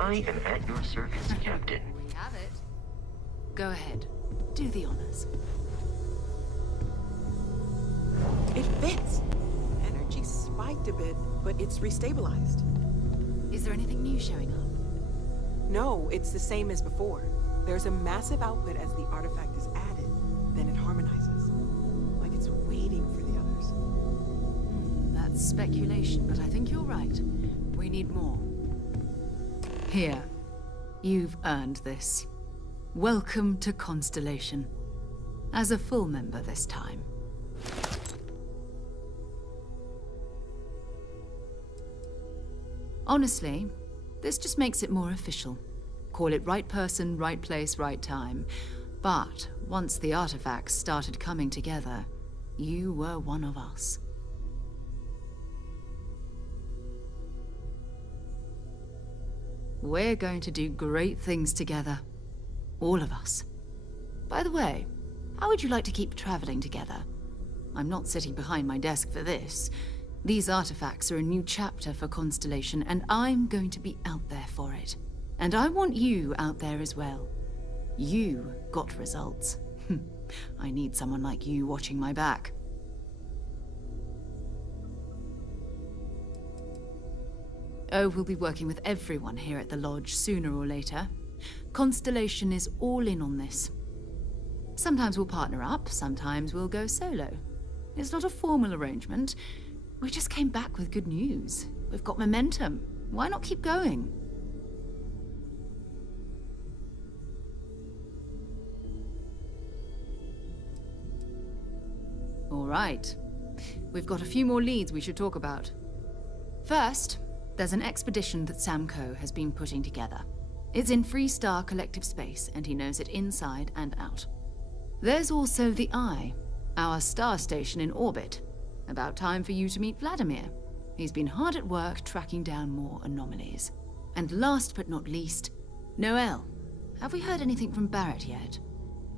I am at your service, Captain. We have it. Go ahead. Do the honors. It fits. Energy spiked a bit, but it's restabilized. Is there anything new showing up? No, it's the same as before. There's a massive output as the artifact is added, then it harmonizes. Like it's waiting for the others. That's speculation, but I think you're right. We need more. Here. You've earned this. Welcome to Constellation. As a full member this time. Honestly, this just makes it more official. Call it right person, right place, right time. But once the artifacts started coming together, you were one of us. We're going to do great things together. All of us. By the way, how would you like to keep traveling together? I'm not sitting behind my desk for this. These artifacts are a new chapter for Constellation, and I'm going to be out there for it. And I want you out there as well. You got results. I need someone like you watching my back. Oh, we'll be working with everyone here at the Lodge sooner or later. Constellation is all in on this. Sometimes we'll partner up, sometimes we'll go solo. It's not a formal arrangement. We just came back with good news. We've got momentum. Why not keep going? All right. We've got a few more leads we should talk about. First, there's an expedition that Samco has been putting together. It's in Freestar Collective Space, and he knows it inside and out. There's also the Eye, our star station in orbit. About time for you to meet Vladimir. He's been hard at work tracking down more anomalies. And last but not least, Noel. Have we heard anything from Barrett yet?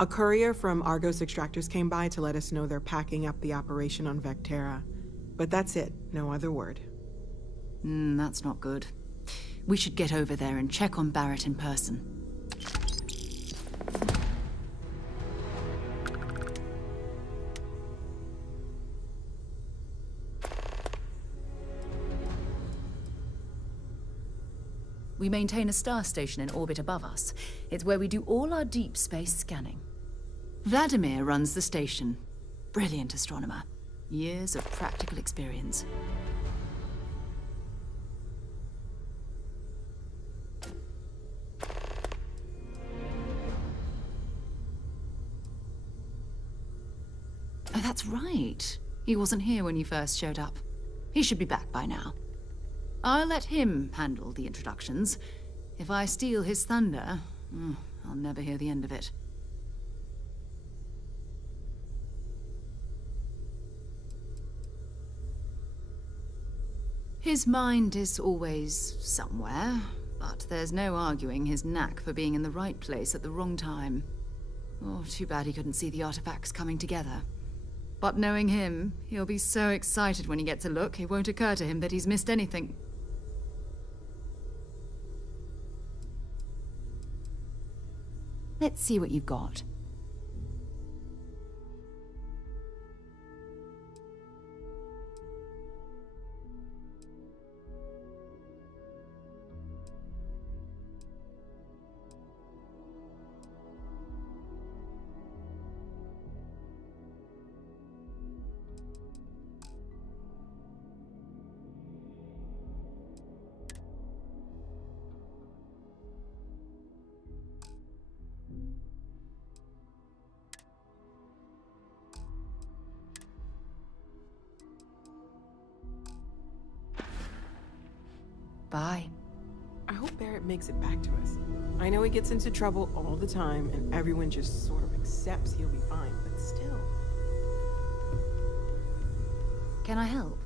A courier from Argos Extractors came by to let us know they're packing up the operation on Vectera. But that's it, no other word. That's not good. We should get over there and check on Barrett in person. We maintain a star station in orbit above us. It's where we do all our deep space scanning. Vladimir runs the station. Brilliant astronomer. Years of practical experience. Oh, that's right. He wasn't here when you first showed up. He should be back by now. I'll let him handle the introductions. If I steal his thunder, I'll never hear the end of it. His mind is always somewhere, but there's no arguing his knack for being in the right place at the wrong time. Oh, too bad he couldn't see the artifacts coming together. But knowing him, he'll be so excited when he gets a look, it won't occur to him that he's missed anything. Let's see what you've got. Bye. I hope Barrett makes it back to us. I know he gets into trouble all the time, and everyone just sort of accepts he'll be fine, but still. Can I help?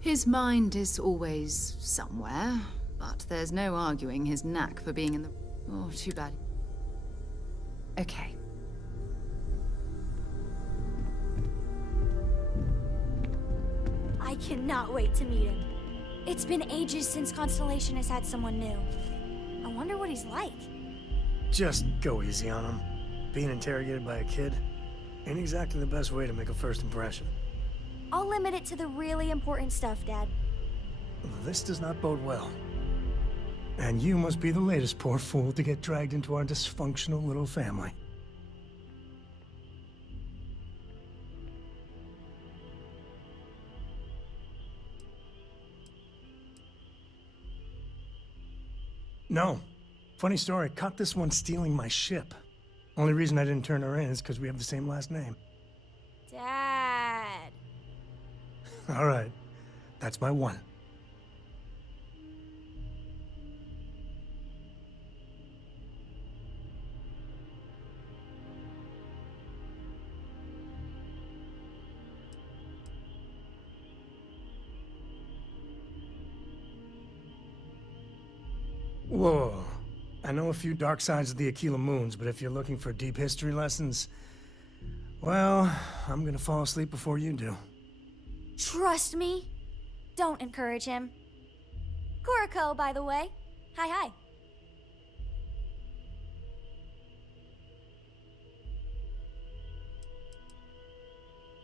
His mind is always somewhere, but there's no arguing his knack for being in the... Oh, too bad. Okay. I cannot wait to meet him. It's been ages since Constellation has had someone new. I wonder what he's like. Just go easy on him. Being interrogated by a kid ain't exactly the best way to make a first impression. I'll limit it to the really important stuff, Dad. This does not bode well. And you must be the latest poor fool to get dragged into our dysfunctional little family. No. Funny story, caught this one stealing my ship. Only reason I didn't turn her in is because we have the same last name. Dad. All right. That's my one. Whoa. I know a few dark sides of the Aquila Moons, but if you're looking for deep history lessons, well, I'm gonna fall asleep before you do. Trust me. Don't encourage him. Kuriko, by the way. Hi.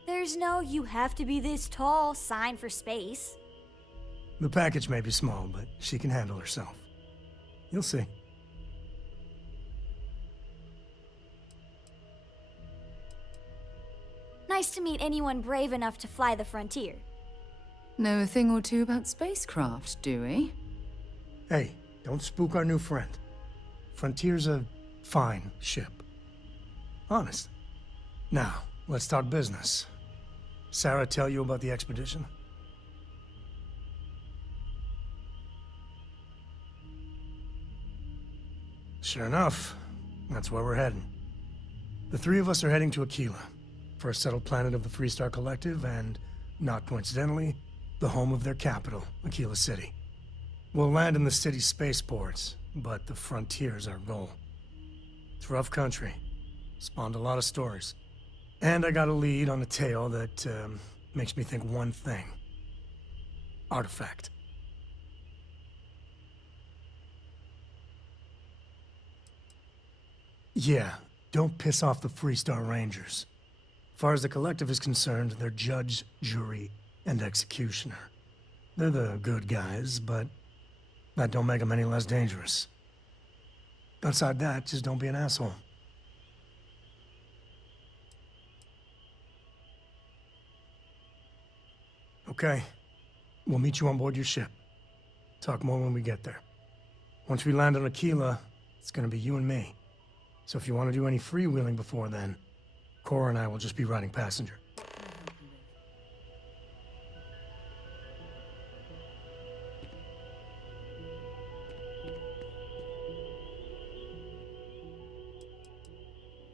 There's no "you have to be this tall" sign for space. The package may be small, but she can handle herself. You'll see. Nice to meet anyone brave enough to fly the frontier. Know a thing or two about spacecraft, do we? Hey, don't spook our new friend. Frontier's a fine ship. Honest. Now, let's talk business. Sarah tell you about the expedition? Sure enough, that's where we're heading. The three of us are heading to Aquila, first settled planet of the Freestar Collective, and, not coincidentally, the home of their capital, Aquila City. We'll land in the city's spaceports, but the frontier's our goal. It's rough country. Spawned a lot of stories. And I got a lead on a tale that makes me think one thing. Artifact. Yeah, don't piss off the Freestar Rangers. As far as the Collective is concerned, they're judge, jury, and executioner. They're the good guys, but that don't make them any less dangerous. Outside that, just don't be an asshole. Okay. We'll meet you on board your ship. Talk more when we get there. Once we land on Aquila, it's gonna be you and me. So if you want to do any freewheeling before then, Cora and I will just be riding passenger.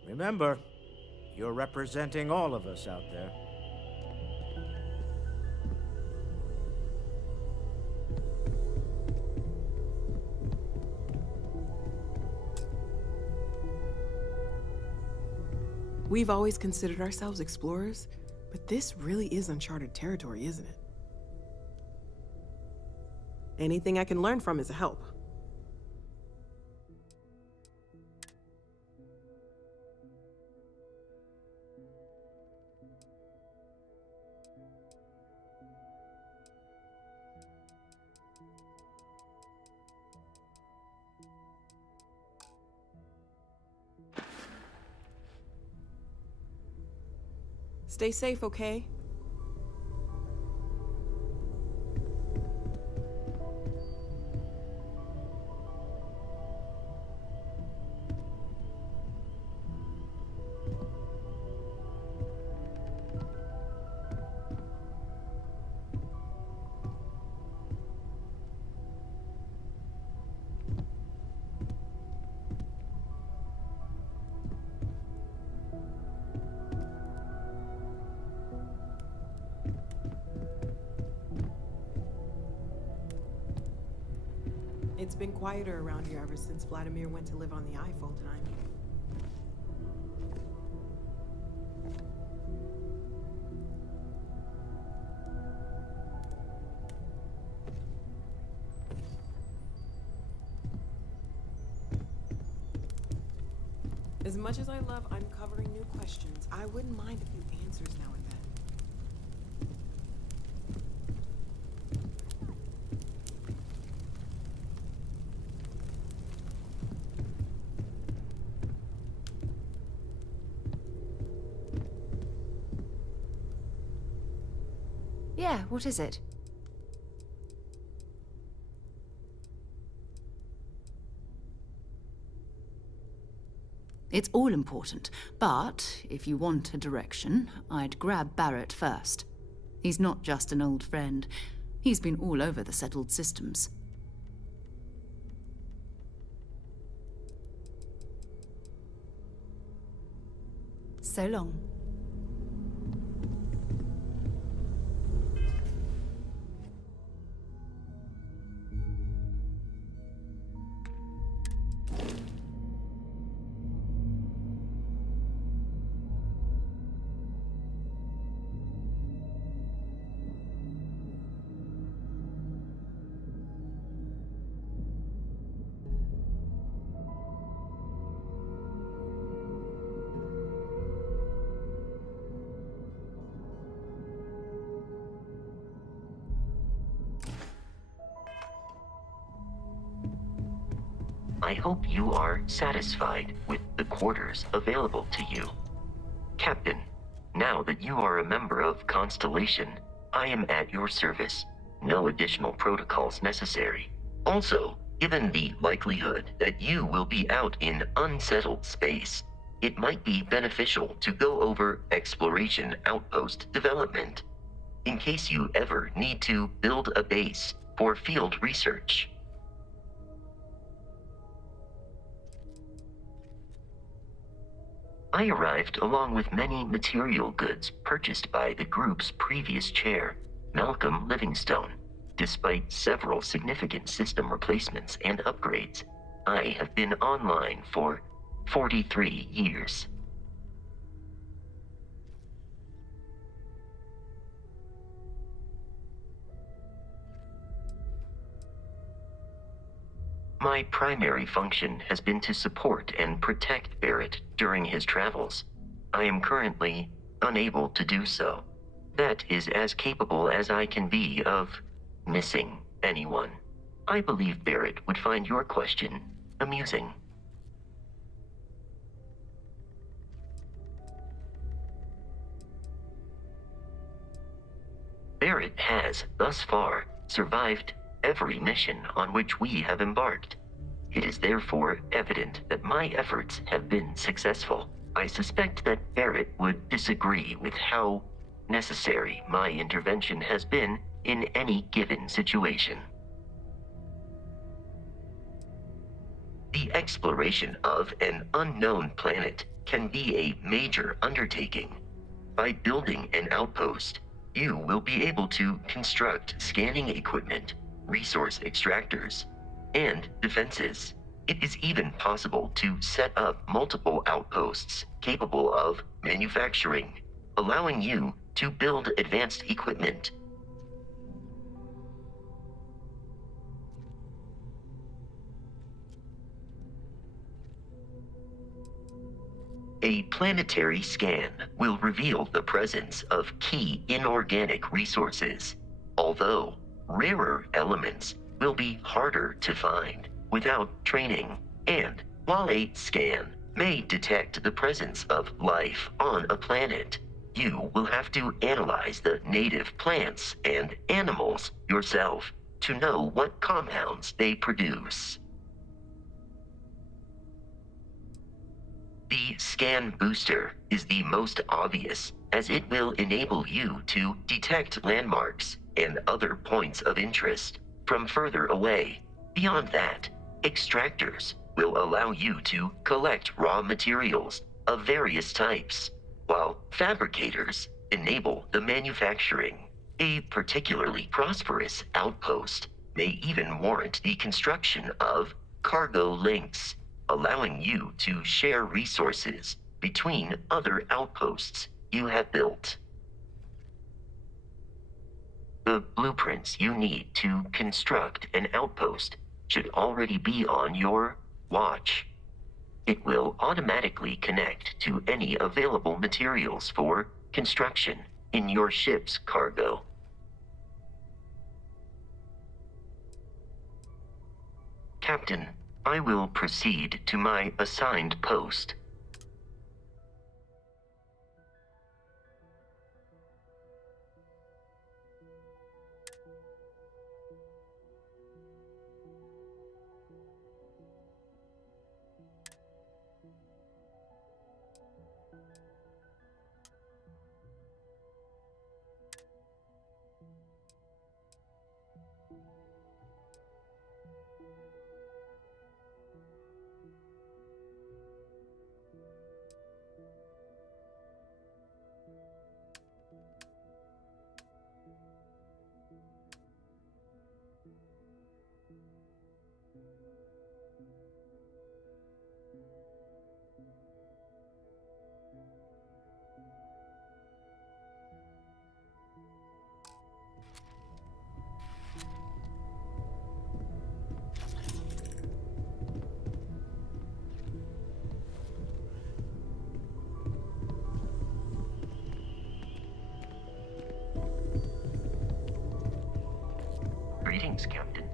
Remember, you're representing all of us out there. We've always considered ourselves explorers, but this really is uncharted territory, isn't it? Anything I can learn from is a help. Stay safe, okay? It's been quieter around here ever since Vladimir went to live on the Eye full-time. As much as I love uncovering new questions, I wouldn't mind a few answers now and then. Yeah, what is it? It's all important, but if you want a direction, I'd grab Barrett first. He's not just an old friend. He's been all over the settled systems. So long. I hope you are satisfied with the quarters available to you. Captain, now that you are a member of Constellation, I am at your service. No additional protocols necessary. Also, given the likelihood that you will be out in unsettled space, it might be beneficial to go over exploration outpost development, in case you ever need to build a base for field research. I arrived along with many material goods purchased by the group's previous chair, Malcolm Livingstone. Despite several significant system replacements and upgrades, I have been online for 43 years. My primary function has been to support and protect Barrett during his travels. I am currently unable to do so. That is as capable as I can be of missing anyone. I believe Barrett would find your question amusing. Barrett has, thus far, survived every mission on which we have embarked. It is therefore evident that my efforts have been successful. I suspect that Barrett would disagree with how necessary my intervention has been in any given situation. The exploration of an unknown planet can be a major undertaking. By building an outpost, you will be able to construct scanning equipment, resource extractors, and defenses. It is even possible to set up multiple outposts capable of manufacturing, allowing you to build advanced equipment. A planetary scan will reveal the presence of key inorganic resources, although rarer elements will be harder to find without training. And while a scan may detect the presence of life on a planet, you will have to analyze the native plants and animals yourself to know what compounds they produce. The scan booster is the most obvious, as it will enable you to detect landmarks and other points of interest from further away. Beyond that, extractors will allow you to collect raw materials of various types, while fabricators enable the manufacturing. A particularly prosperous outpost may even warrant the construction of cargo links, allowing you to share resources between other outposts you have built. The blueprints you need to construct an outpost should already be on your watch. It will automatically connect to any available materials for construction in your ship's cargo. Captain, I will proceed to my assigned post. Greetings, Captain.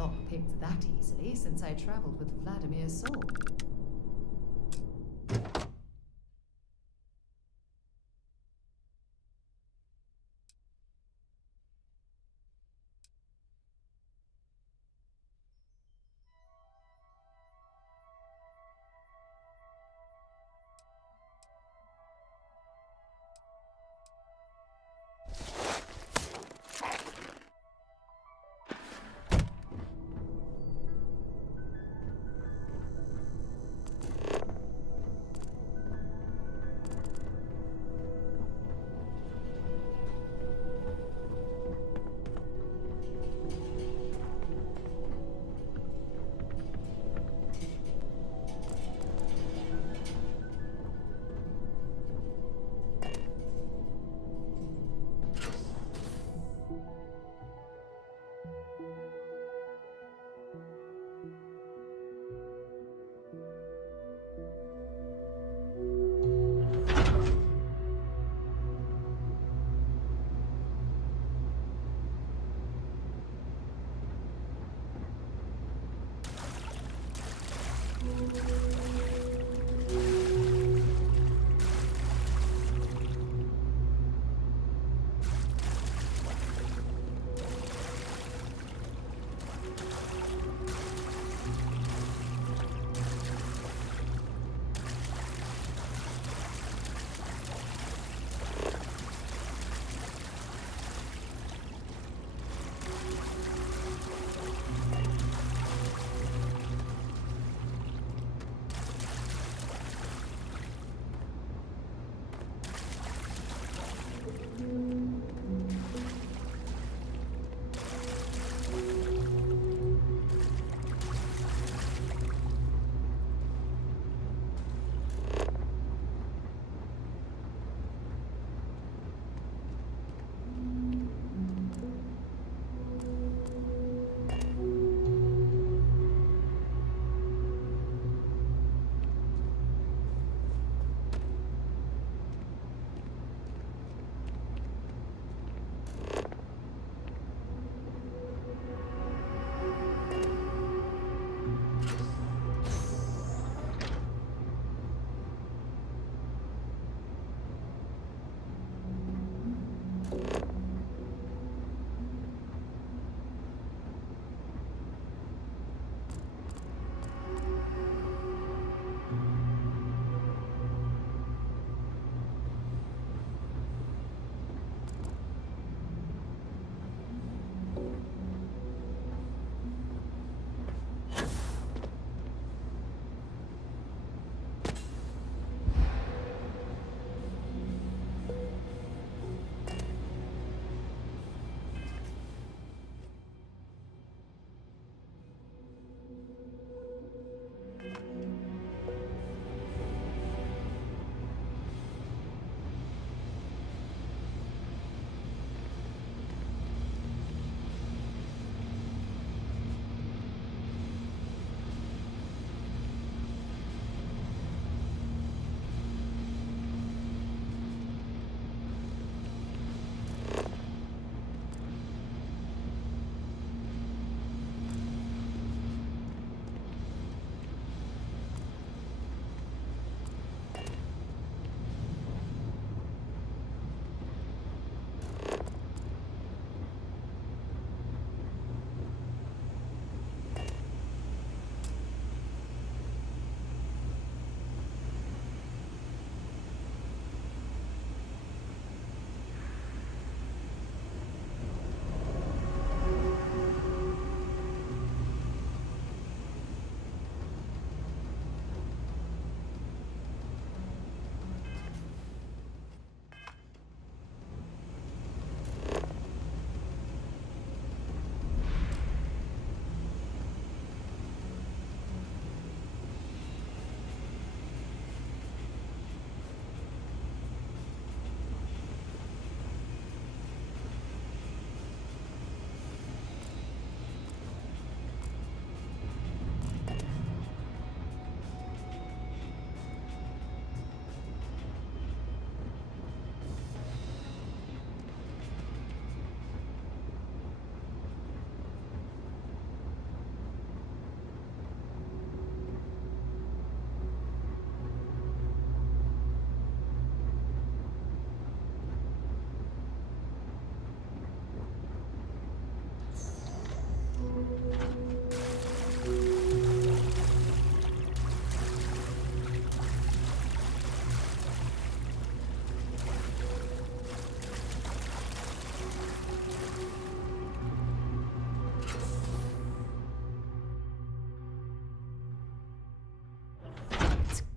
lock picked that easily since I traveled with Vladimir's sword.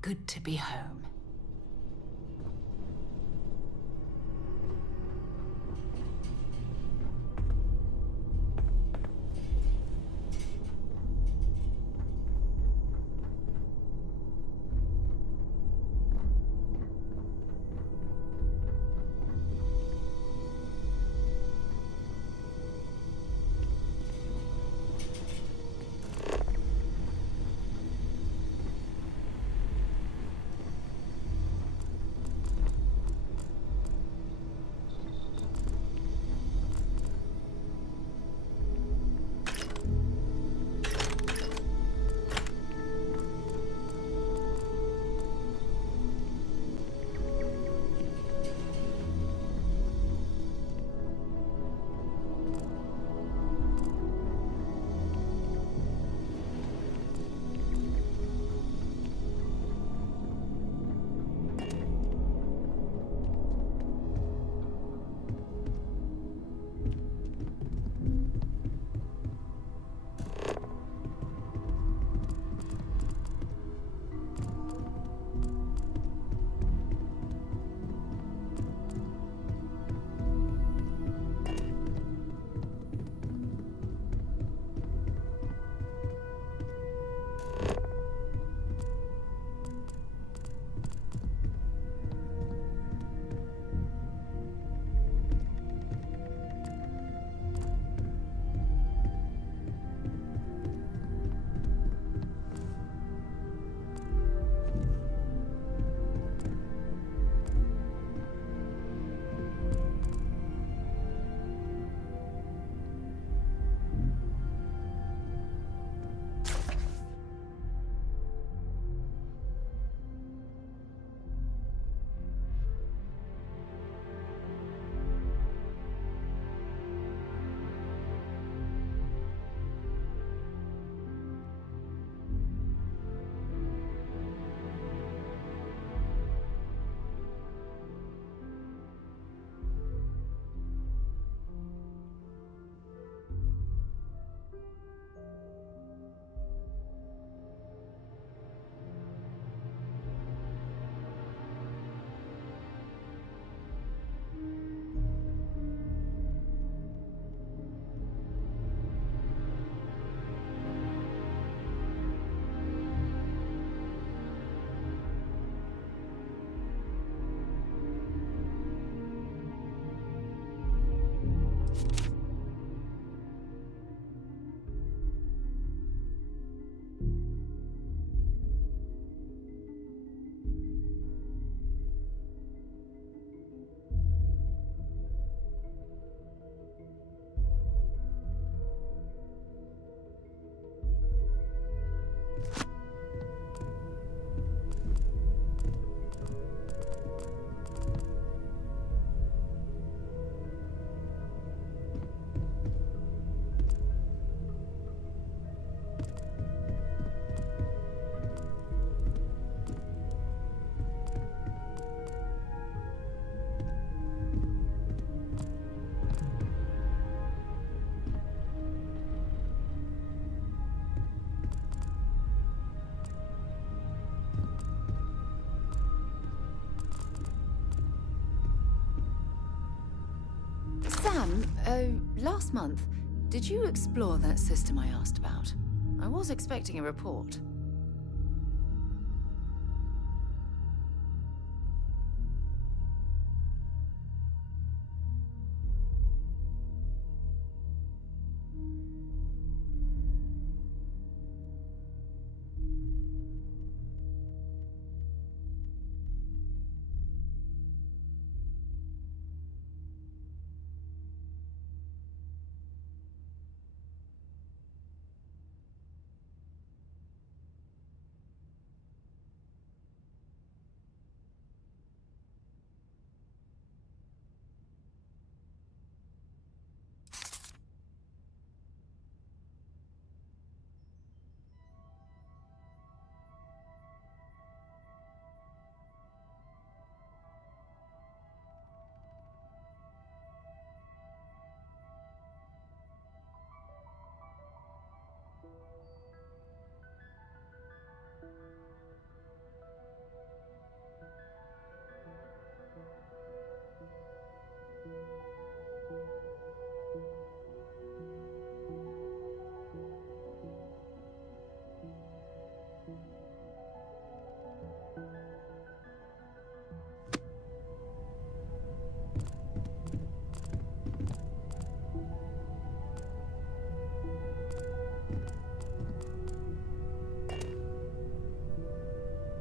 Good to be home. Sam, last month, did you explore that system I asked about? I was expecting a report.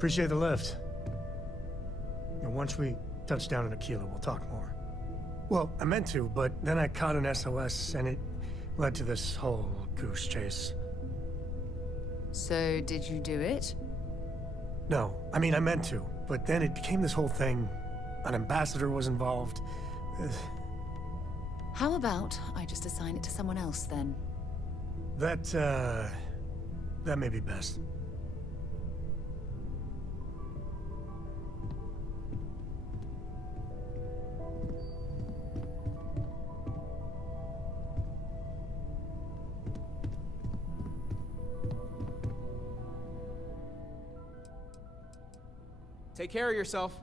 Appreciate the lift. And once we touch down in Aquila, we'll talk more. Well, I meant to, but then I caught an SOS, and it led to this whole goose chase. So, did you do it? No, I mean, I meant to, but then it became this whole thing. An ambassador was involved. How about I just assign it to someone else then? That may be best. Take care of yourself.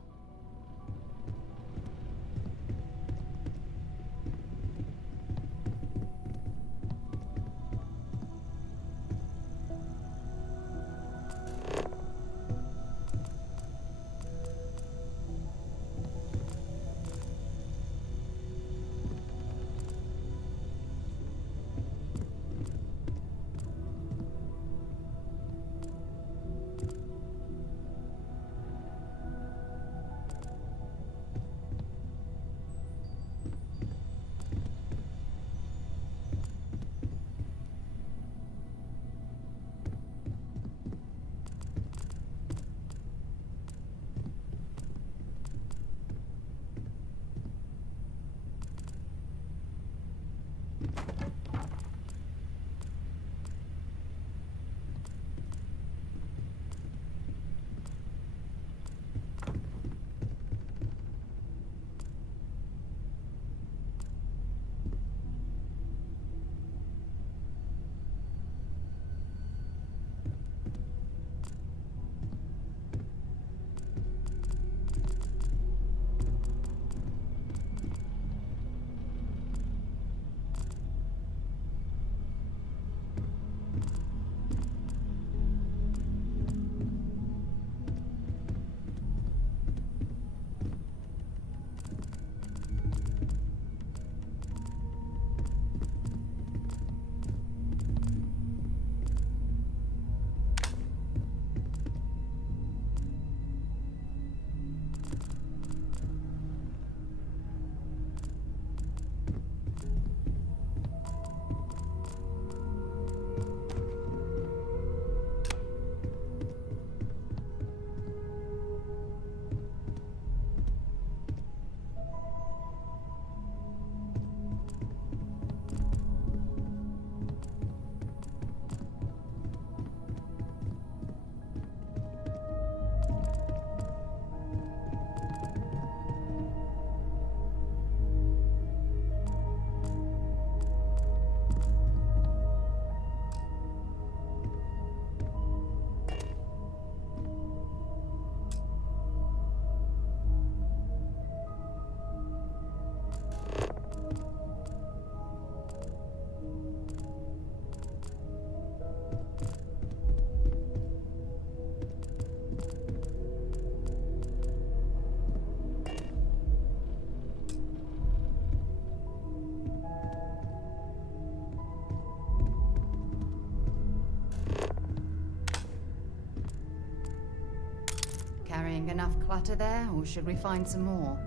Carrying enough clutter there, or should we find some more?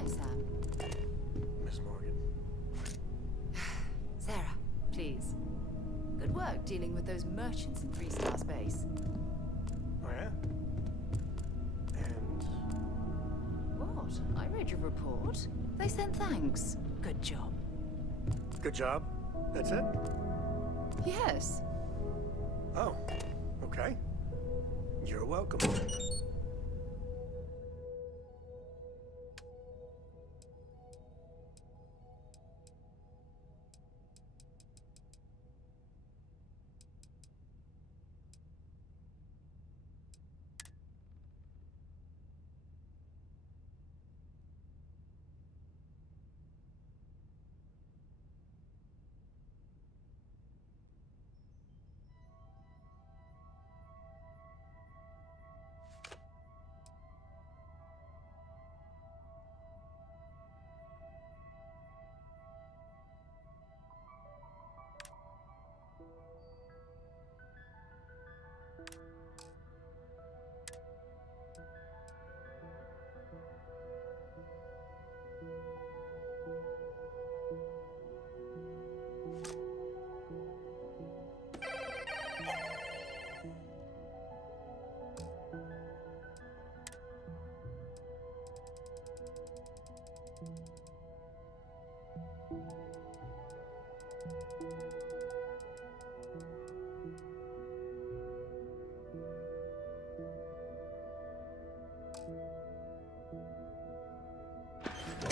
Hi, Sam. Miss Morgan. Sarah, please. Good work dealing with those merchants in 3-star space. Oh, yeah? And What? I read your report. They sent thanks. Good job. good job. That's it? Yes. Oh, okay. You're welcome.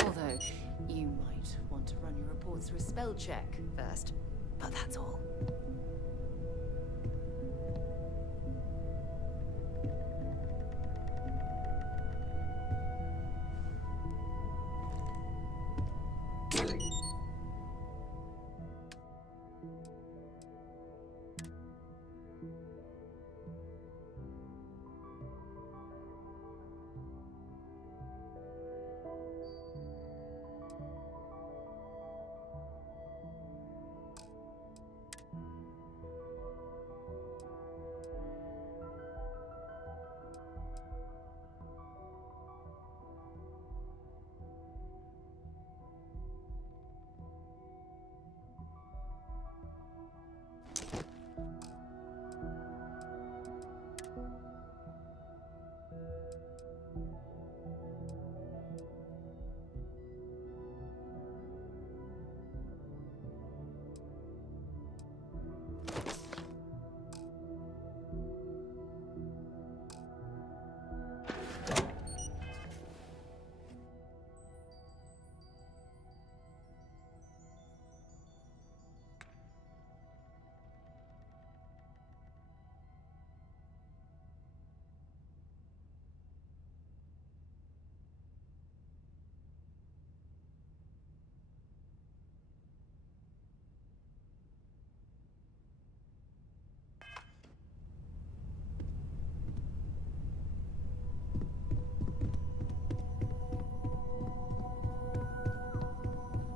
Although, you might want to run your report through a spell check first. But that's all.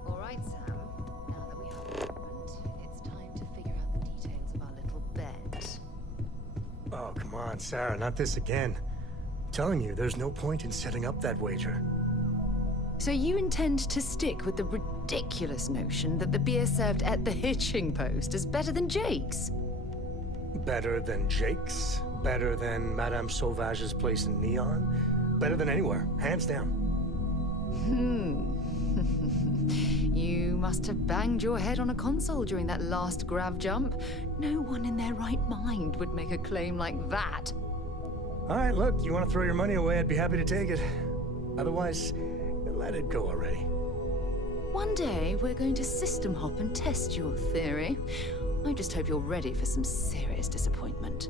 All right, Sam. Now that we have a moment, it's time to figure out the details of our little bet. Oh, come on, Sarah, not this again. I'm telling you, there's no point in setting up that wager. So you intend to stick with the ridiculous notion that the beer served at the hitching post is better than Jake's? Better than Jake's? Better than Madame Sauvage's place in Neon? Better than anywhere, hands down. You must have banged your head on a console during that last grav jump. No one in their right mind would make a claim like that. All right, look, you want to throw your money away, I'd be happy to take it. Otherwise, let it go already. One day, we're going to system hop and test your theory. I just hope you're ready for some serious disappointment.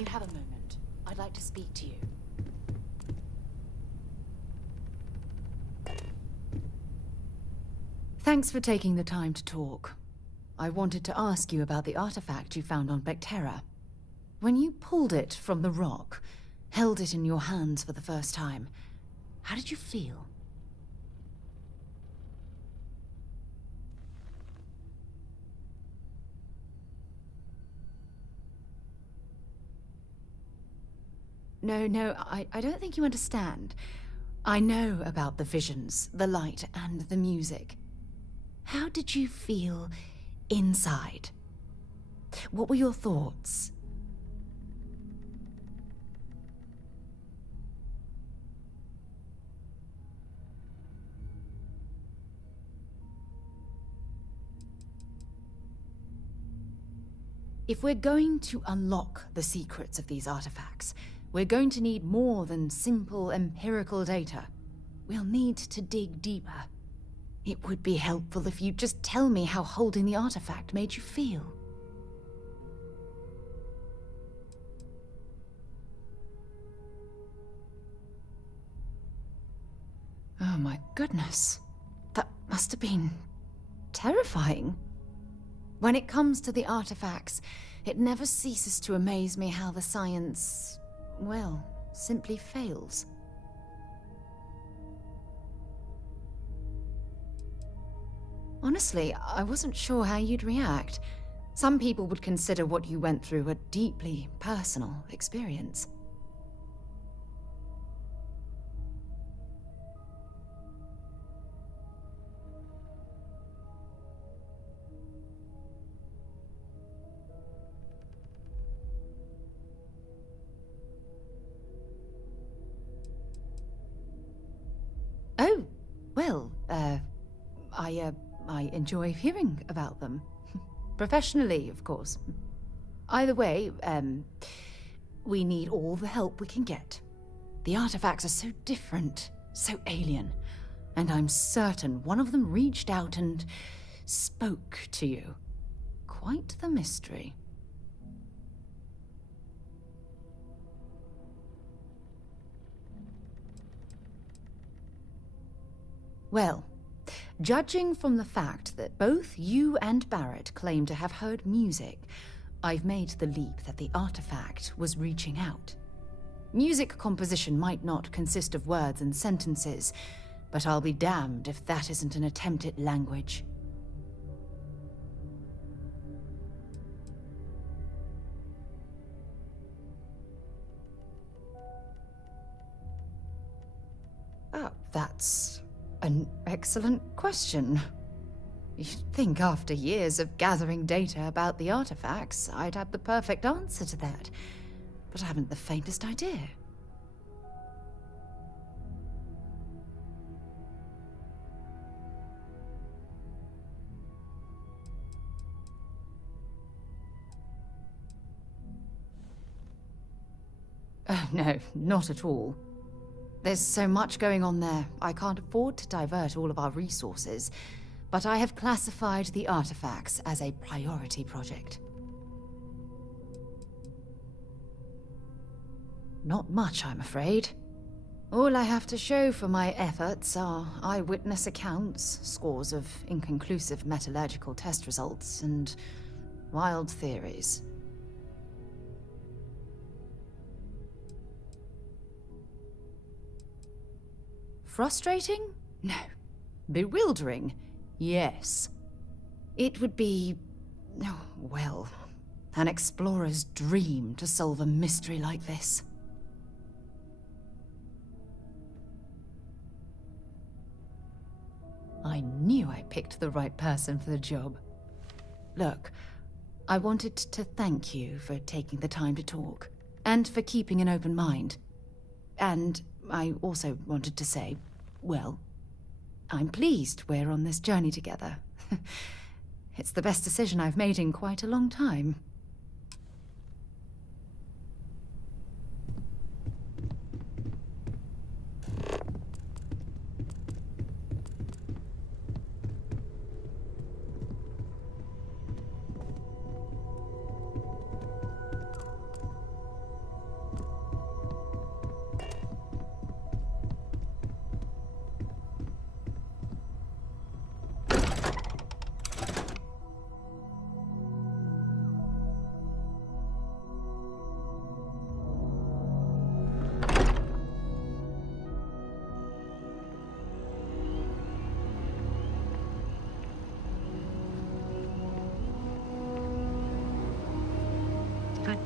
you have a moment, I'd like to speak to you. Thanks for taking the time to talk. I wanted to ask you about the artifact you found on Bactera. When you pulled it from the rock, held it in your hands for the first time, how did you feel? No, I don't think you understand. I know about the visions, the light, and the music. How did you feel inside? What were your thoughts? If we're going to unlock the secrets of these artifacts, we're going to need more than simple empirical data. We'll need to dig deeper. It would be helpful if you'd just tell me how holding the artifact made you feel. Oh my goodness. That must have been terrifying. When it comes to the artifacts, it never ceases to amaze me how the science, well, simply fails. Honestly, I wasn't sure how you'd react. Some people would consider what you went through a deeply personal experience. Oh, well, I enjoy hearing about them. Professionally, of course. Either way, we need all the help we can get. The artifacts are so different, so alien, and I'm certain one of them reached out and spoke to you. Quite the mystery. Well, judging from the fact that both you and Barrett claim to have heard music, I've made the leap that the artifact was reaching out. Music composition might not consist of words and sentences, but I'll be damned if that isn't an attempt at language. Oh, that's an excellent question. You'd think after years of gathering data about the artifacts, I'd have the perfect answer to that. But I haven't the faintest idea. Oh, no, not at all. There's so much going on there, I can't afford to divert all of our resources, but I have classified the artifacts as a priority project. Not much, I'm afraid. All I have to show for my efforts are eyewitness accounts, scores of inconclusive metallurgical test results, and wild theories. Frustrating? No. Bewildering? Yes. It would be, oh, well, an explorer's dream to solve a mystery like this. I knew I picked the right person for the job. Look, I wanted to thank you for taking the time to talk, and for keeping an open mind. And I also wanted to say, well, I'm pleased we're on this journey together. It's the best decision I've made in quite a long time.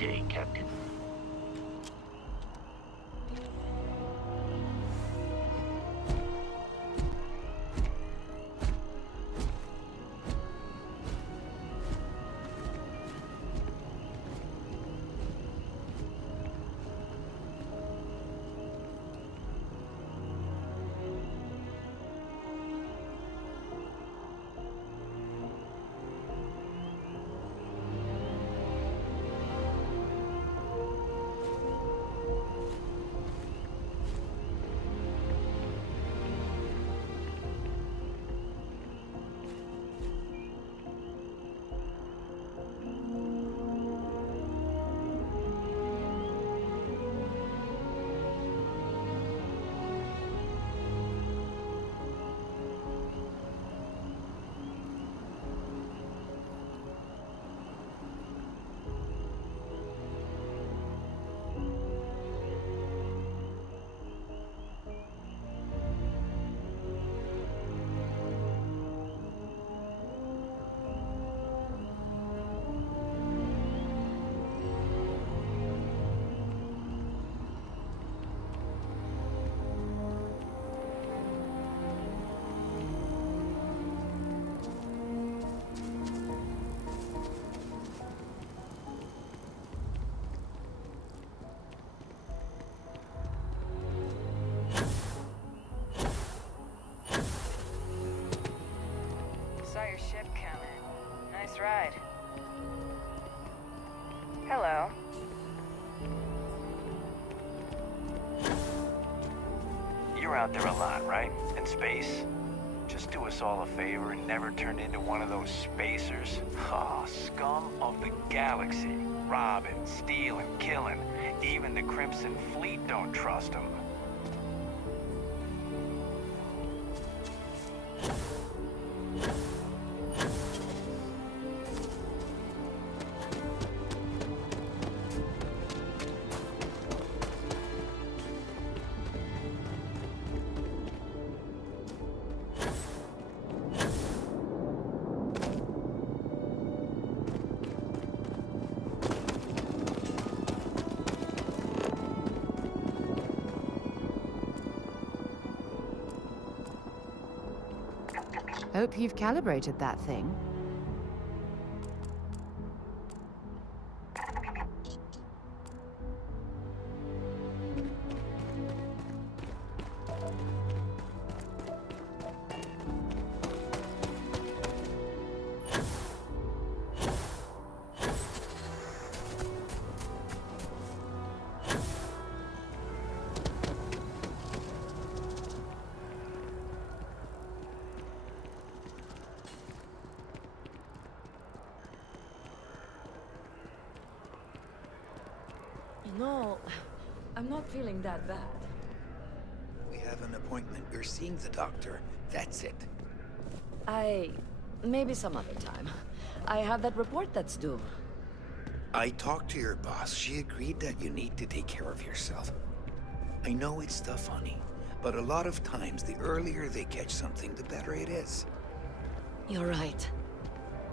day, Captain. Saw your ship coming. Nice ride. Hello. You're out there a lot, right? In space? Just do us all a favor and never turn into one of those spacers. Oh, scum of the galaxy. Robbing, stealing, killing. Even the Crimson Fleet don't trust them. Hope you've calibrated that thing. No, I'm not feeling that bad. We have an appointment. You're seeing the doctor. That's it. Maybe some other time. I have that report that's due. I talked to your boss. She agreed that you need to take care of yourself. I know it's tough, honey, but a lot of times the earlier they catch something, the better it is. You're right.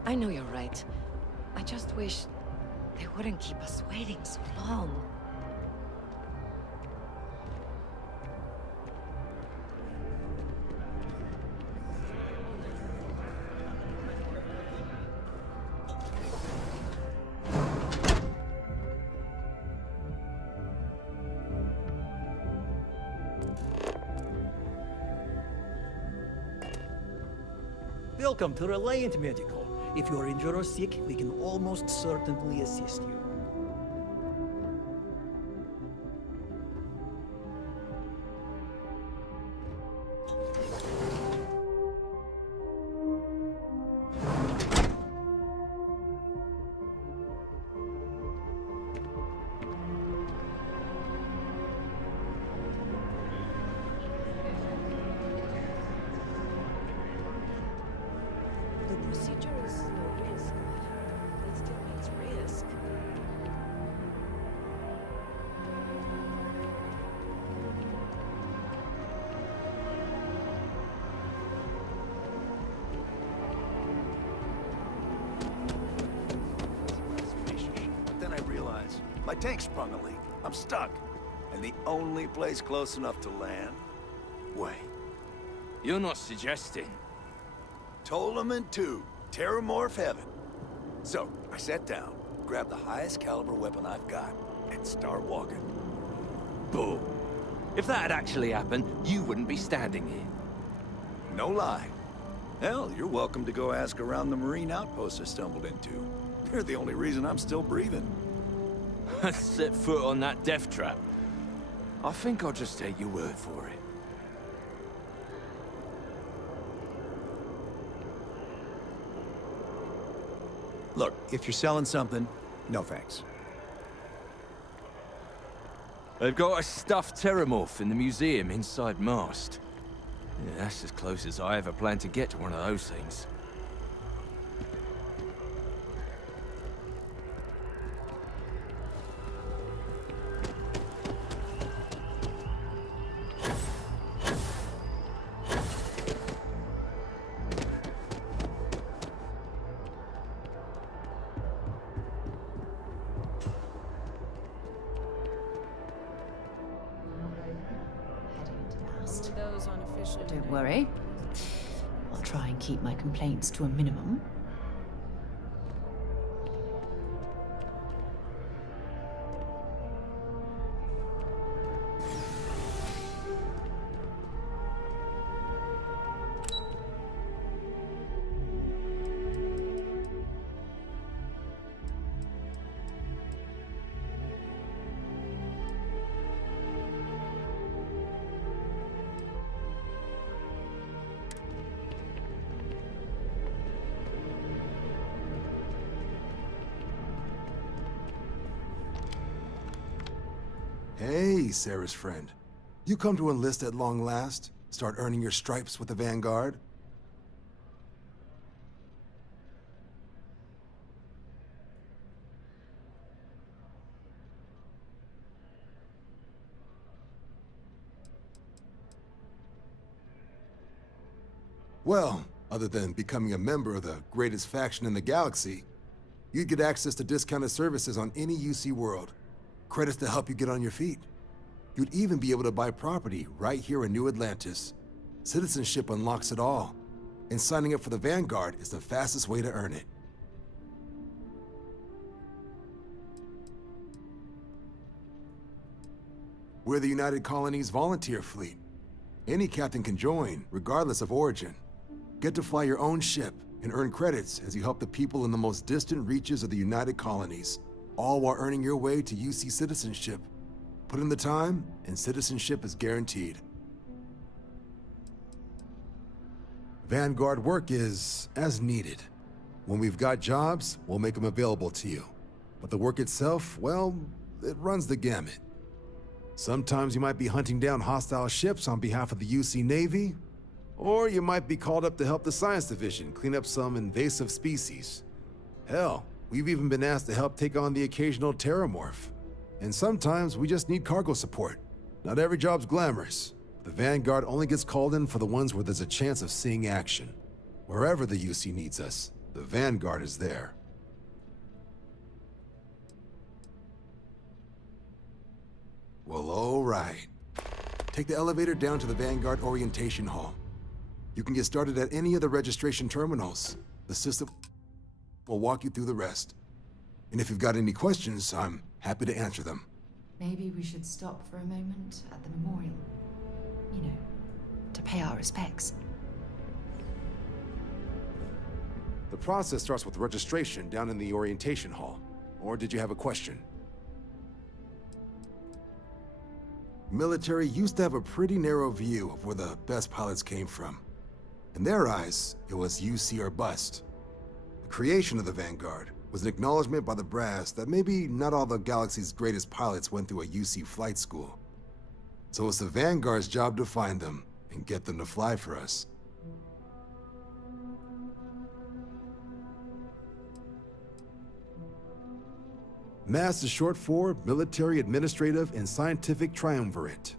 I know you're right. I just wish they wouldn't keep us waiting so long. Welcome to Reliant Medical. If you are injured or sick, we can almost certainly assist you. The procedure is low risk, but it still means risk. tank sprung a leak. I'm stuck. And the only place close enough to land? Wait. You're not suggesting... Ptolemy 2, Terramorph Heaven. So, I sat down, grabbed the highest caliber weapon I've got, and start walking. Bull. If that had actually happened, you wouldn't be standing here. No lie. Hell, you're welcome to go ask around the Marine outpost I stumbled into. They're the only reason I'm still breathing. Set foot on that death trap. I think I'll just take your word for it. Look, if you're selling something, no thanks. They've got a stuffed Terramorph in the museum inside Mast. Yeah, that's as close as I ever planned to get to one of those things. Don't worry. I'll try and keep my complaints to a minimum. Hey, Sarah's friend. You come to enlist at long last? Start earning your stripes with the Vanguard? Well, other than becoming a member of the greatest faction in the galaxy, you'd get access to discounted services on any UC world. Credits to help you get on your feet. You'd even be able to buy property right here in New Atlantis. Citizenship unlocks it all, and signing up for the Vanguard is the fastest way to earn it. We're the United Colonies Volunteer Fleet. Any captain can join, regardless of origin. Get to fly your own ship and earn credits as you help the people in the most distant reaches of the United Colonies, all while earning your way to UC citizenship. Put in the time, and citizenship is guaranteed. Vanguard work is as needed. When we've got jobs, we'll make them available to you. But the work itself, well, it runs the gamut. Sometimes you might be hunting down hostile ships on behalf of the UC Navy, or you might be called up to help the Science Division clean up some invasive species. Hell, we've even been asked to help take on the occasional Terramorph. And sometimes we just need cargo support. Not every job's glamorous. The Vanguard only gets called in for the ones where there's a chance of seeing action. Wherever the UC needs us, the Vanguard is there. Well, all right. Take the elevator down to the Vanguard Orientation Hall. You can get started at any of the registration terminals. The system will walk you through the rest. And if you've got any questions, I'm happy to answer them. Maybe we should stop for a moment at the memorial. You know, to pay our respects. The process starts with registration down in the Orientation Hall. Or did you have a question? Military used to have a pretty narrow view of where the best pilots came from. In their eyes, it was UC or bust. The creation of the Vanguard was an acknowledgement by the brass that maybe not all the galaxy's greatest pilots went through a UC flight school. So it's the Vanguard's job to find them and get them to fly for us. MAST is short for Military, Administrative, and Scientific Triumvirate.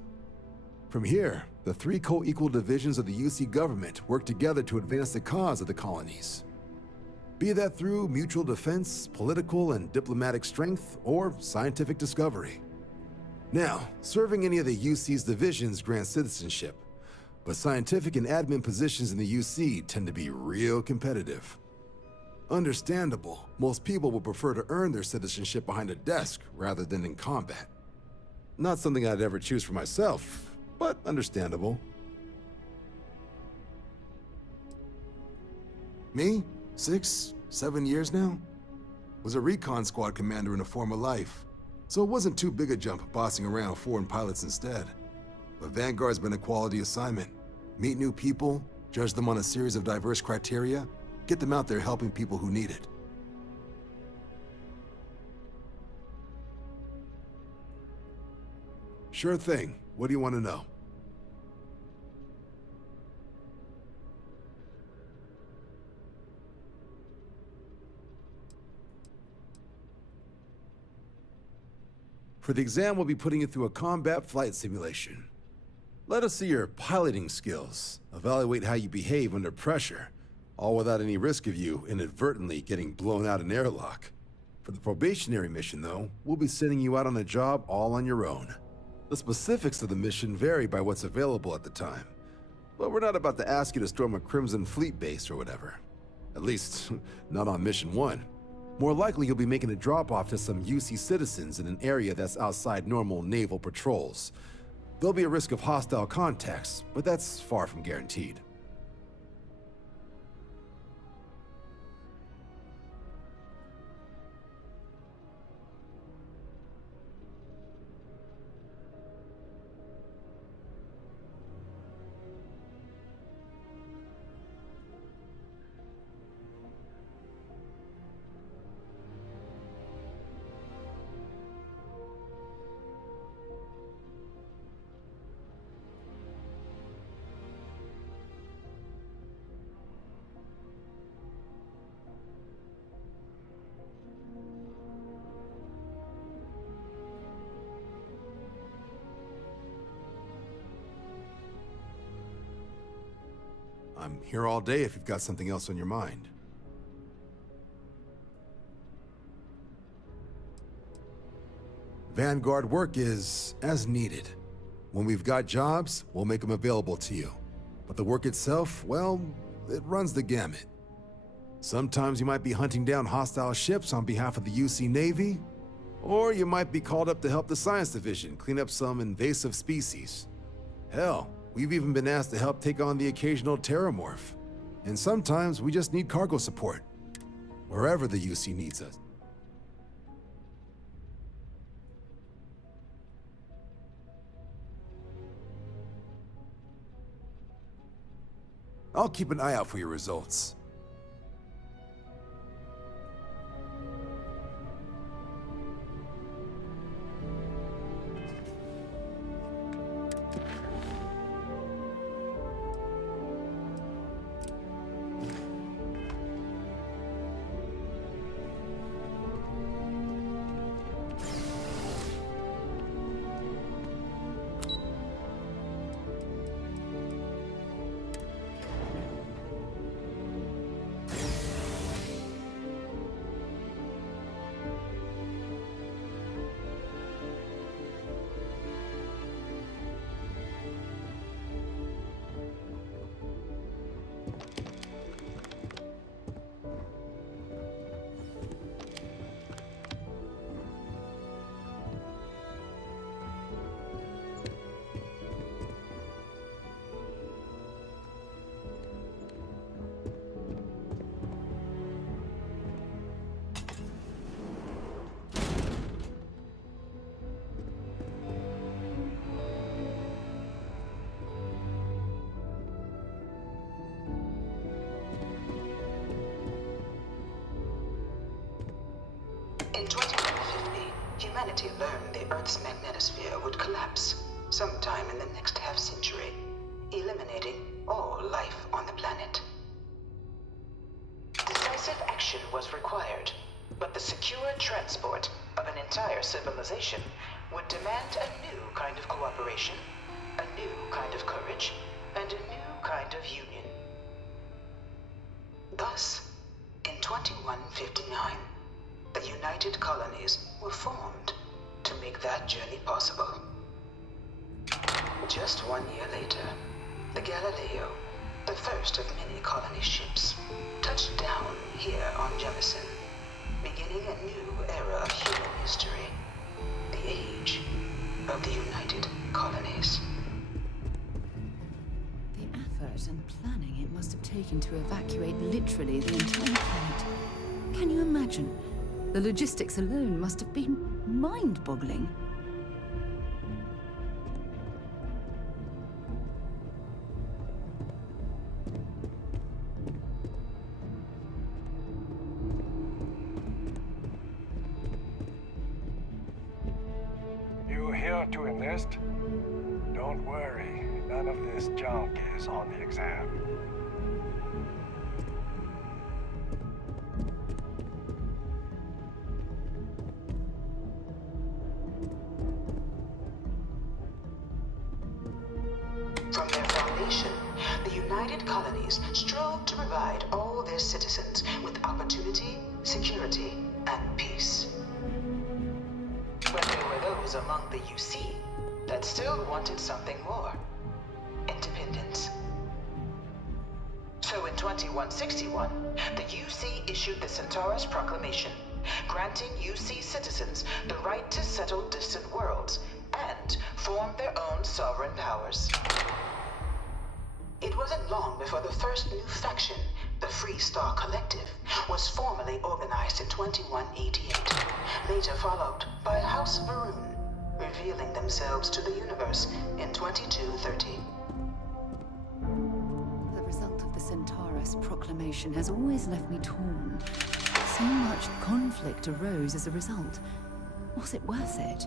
From here, the three co-equal divisions of the UC government work together to advance the cause of the colonies. Be that through mutual defense, political and diplomatic strength, or scientific discovery. Now, serving any of the UC's divisions grants citizenship, but scientific and admin positions in the UC tend to be real competitive. Understandable, most people would prefer to earn their citizenship behind a desk rather than in combat. Not something I'd ever choose for myself, but understandable. Me? 6, 7 years now? Was a recon squad commander in a former life, so it wasn't too big a jump bossing around foreign pilots instead. But Vanguard's been a quality assignment. Meet new people, judge them on a series of diverse criteria, get them out there helping people who need it. Sure thing. What do you want to know? For the exam, we'll be putting you through a combat flight simulation. Let us see your piloting skills, evaluate how you behave under pressure, all without any risk of you inadvertently getting blown out an airlock. For the probationary mission, though, we'll be sending you out on a job all on your own. The specifics of the mission vary by what's available at the time, but we're not about to ask you to storm a Crimson Fleet base or whatever. At least, not on Mission 1. More likely, you'll be making a drop-off to some UC citizens in an area that's outside normal naval patrols. There'll be a risk of hostile contacts, but that's far from guaranteed. I'm here all day if you've got something else on your mind. Vanguard work is as needed. When we've got jobs, we'll make them available to you. But the work itself, well, it runs the gamut. Sometimes you might be hunting down hostile ships on behalf of the UC Navy, or you might be called up to help the Science Division clean up some invasive species. Hell, we've even been asked to help take on the occasional terramorph. And sometimes we just need cargo support, wherever the UC needs us. I'll keep an eye out for your results. In 2050, humanity learned the Earth's magnetosphere would collapse sometime in the next half-century, eliminating all life on the planet. Decisive action was required, but the secure transport of an entire civilization would demand a new kind of cooperation, a new kind of courage, and a new kind of union. Thus, in 21 united colonies were formed to make that journey possible. Just 1 year later, the Galileo, the first of many colony ships, touched down here on Jemison, beginning a new era of human history, the age of the united colonies. The effort and planning it must have taken to evacuate literally the entire planet. Can you imagine? The logistics alone must have been mind-boggling. You here to enlist? Don't worry, none of this junk is on the exam. From their foundation, the United Colonies strove to provide all their citizens with opportunity, security, and peace. But there were those among the UC that still wanted something more. Independence. So in 2161, the UC issued the Centaurus Proclamation, granting UC citizens the right to settle distant worlds and form their own sovereign powers. It wasn't long before the first new faction, the Free Star Collective, was formally organized in 2188, later followed by House Varun, revealing themselves to the universe in 2230. The result of the Centaurus Proclamation has always left me torn. So much conflict arose as a result. Was it worth it?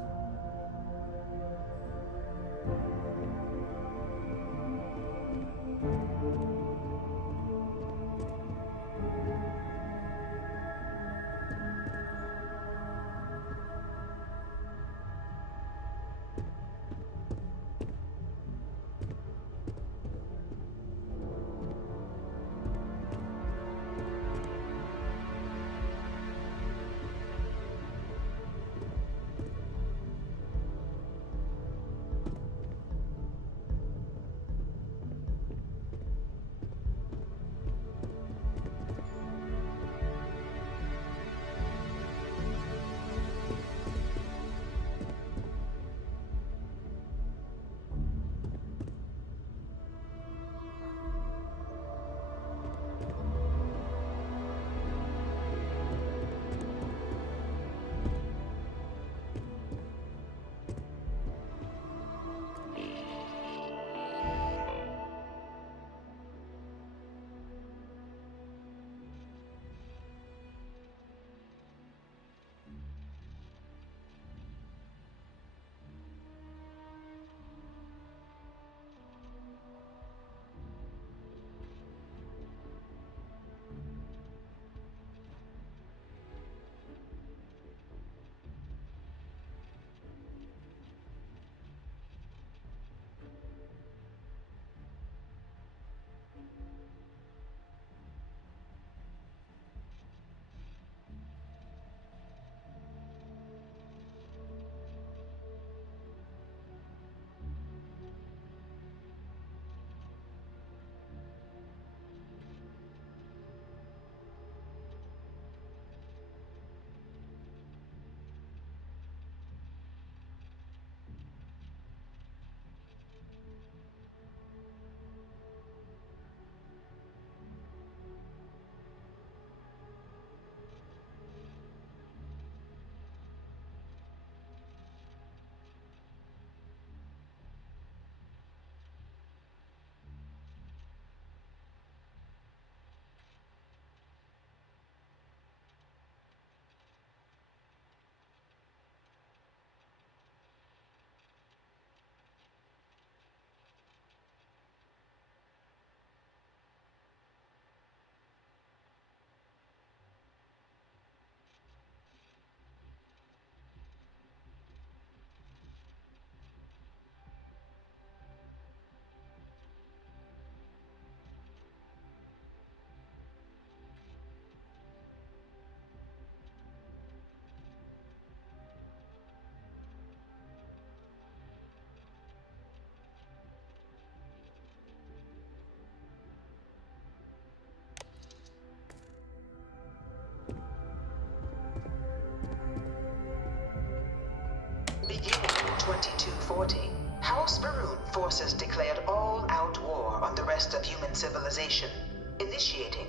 2240, House Varun forces declared all-out war on the rest of human civilization, initiating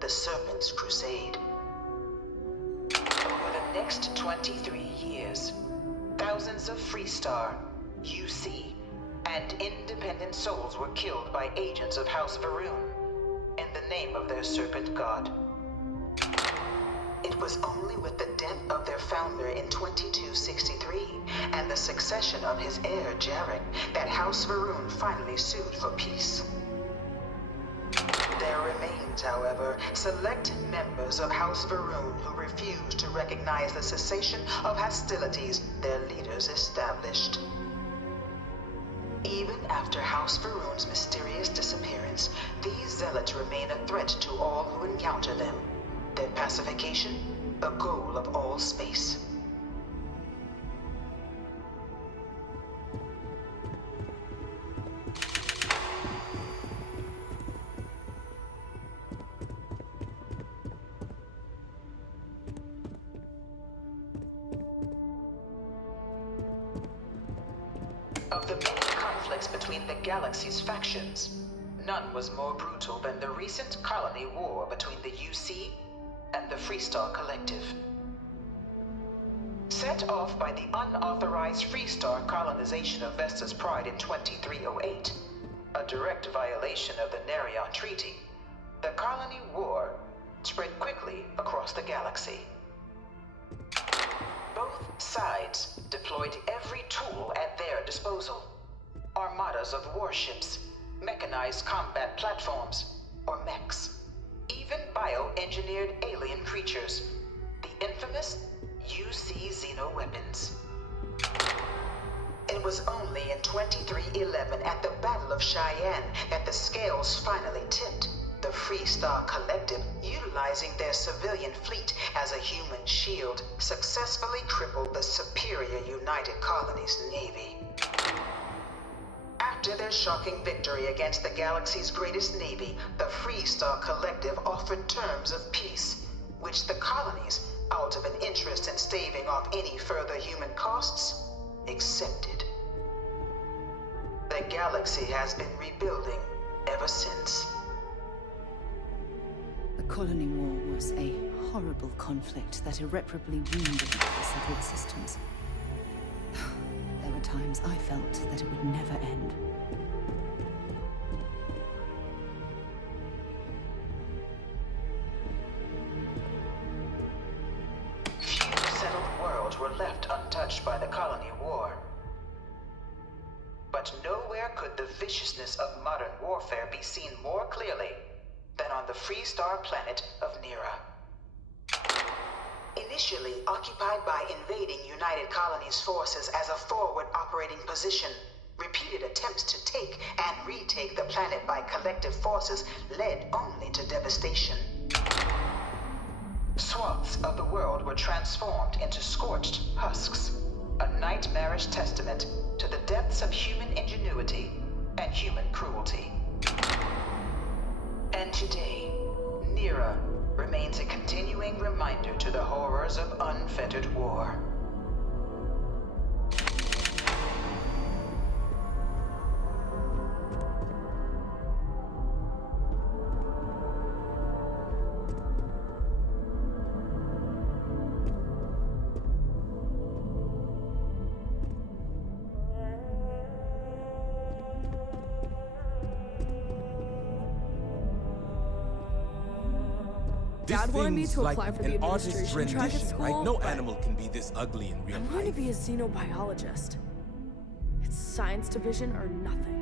the Serpent's Crusade. Over the next 23 years, thousands of Freestar, UC, and independent souls were killed by agents of House Varun in the name of their serpent god. It was only with the death of their founder in 2263 and the succession of his heir, Jarek, that House Varun finally sued for peace. There remains, however, select members of House Varun who refuse to recognize the cessation of hostilities their leaders established. Even after House Varun's mysterious disappearance, these zealots remain a threat to all who encounter them. Their pacification, a goal of all space. Of the many conflicts between the galaxy's factions, none was more brutal than the recent colony war between the UC and the Freestar Collective. Set off by the unauthorized Freestar colonization of Vesta's Pride in 2308, a direct violation of the Nerion Treaty, the colony war spread quickly across the galaxy. Both sides deployed every tool at their disposal. Armadas of warships, mechanized combat platforms, or mechs. Even bioengineered alien creatures, the infamous UC Xeno-weapons. It was only in 2311 at the Battle of Cheyenne that the scales finally tipped. The Freestar Collective, utilizing their civilian fleet as a human shield, successfully crippled the superior United Colonies Navy. After their shocking victory against the galaxy's greatest navy, the Freestar Collective offered terms of peace, which the colonies, out of an interest in staving off any further human costs, accepted. The galaxy has been rebuilding ever since. The colony war was a horrible conflict that irreparably wounded the settled systems. There were times I felt that it would never end. Few settled worlds were left untouched by the colony war. But nowhere could the viciousness of modern warfare be seen more clearly than on the Freestar planet of Nira. Initially occupied by invading United Colonies forces as a forward operating position, repeated attempts to take and retake the planet by collective forces led only to devastation. Swaths of the world were transformed into scorched husks, a nightmarish testament to the depths of human ingenuity and human cruelty. And today, Nira remains a continuing reminder to the horrors of unfettered war. Dad wanted me to like apply for an the artist's administration track at rendition, school, right? No but animal can be this ugly in real I'm life. going to be a xenobiologist. It's science division or nothing.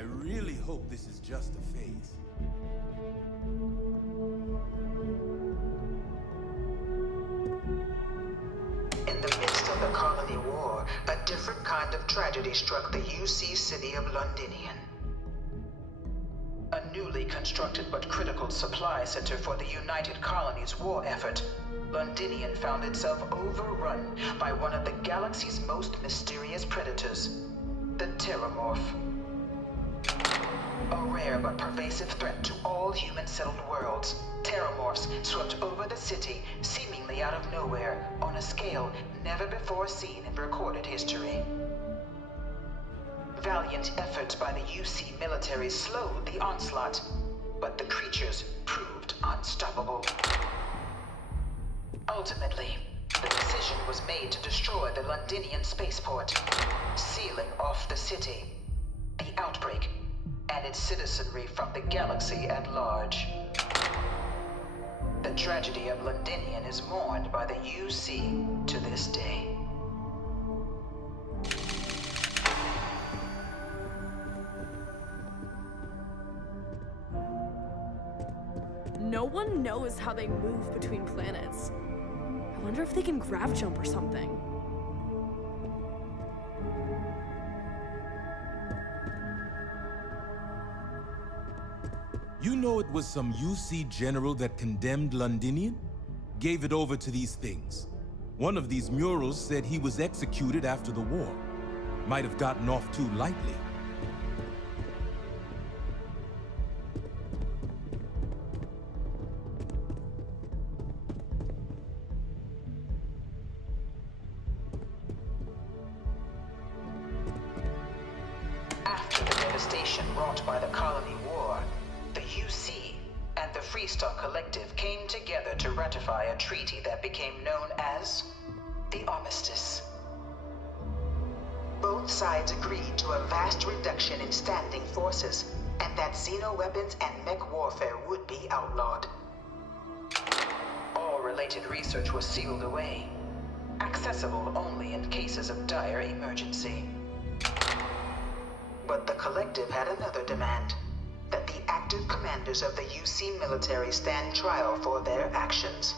I really hope this is just a phase. In the midst of the colony war, a different kind of tragedy struck the UC city of Londinian. A newly constructed but critical supply center for the United Colonies' war effort, Londinian found itself overrun by one of the galaxy's most mysterious predators, the Terramorph. A rare but pervasive threat to all human-settled worlds, Terramorphs swept over the city, seemingly out of nowhere, on a scale never before seen in recorded history. Valiant efforts by the UC military slowed the onslaught, but the creatures proved unstoppable. Ultimately, the decision was made to destroy the Londinian spaceport, sealing off the city, the outbreak, and its citizenry from the galaxy at large. The tragedy of Londinian is mourned by the UC to this day. No one knows how they move between planets. I wonder if they can grav jump or something. You know it was some UC general that condemned Londinian? Gave it over to these things. One of these murals said he was executed after the war. Might have gotten off too lightly. After the devastation wrought by the colony war, the UC and the Freestar Collective came together to ratify a treaty that became known as the Armistice. Both sides agreed to a vast reduction in standing forces, and that xeno-weapons and mech warfare would be outlawed. All related research was sealed away, accessible only in cases of dire emergency. But the Collective had another demand, that the active commanders of the UC military stand trial for their actions.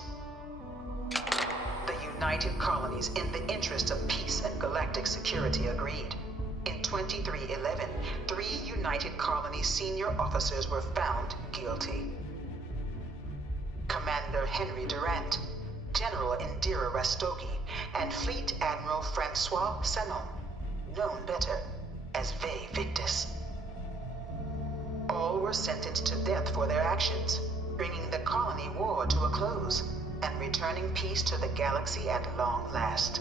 The United Colonies, in the interest of peace and galactic security, agreed. In 2311, 3 United Colonies senior officers were found guilty. Commander Henry Durant, General Indira Rastogi, and Fleet Admiral Francois Sanon, known better as Ve Victus. All were sentenced to death for their actions, bringing the colony war to a close and returning peace to the galaxy at long last.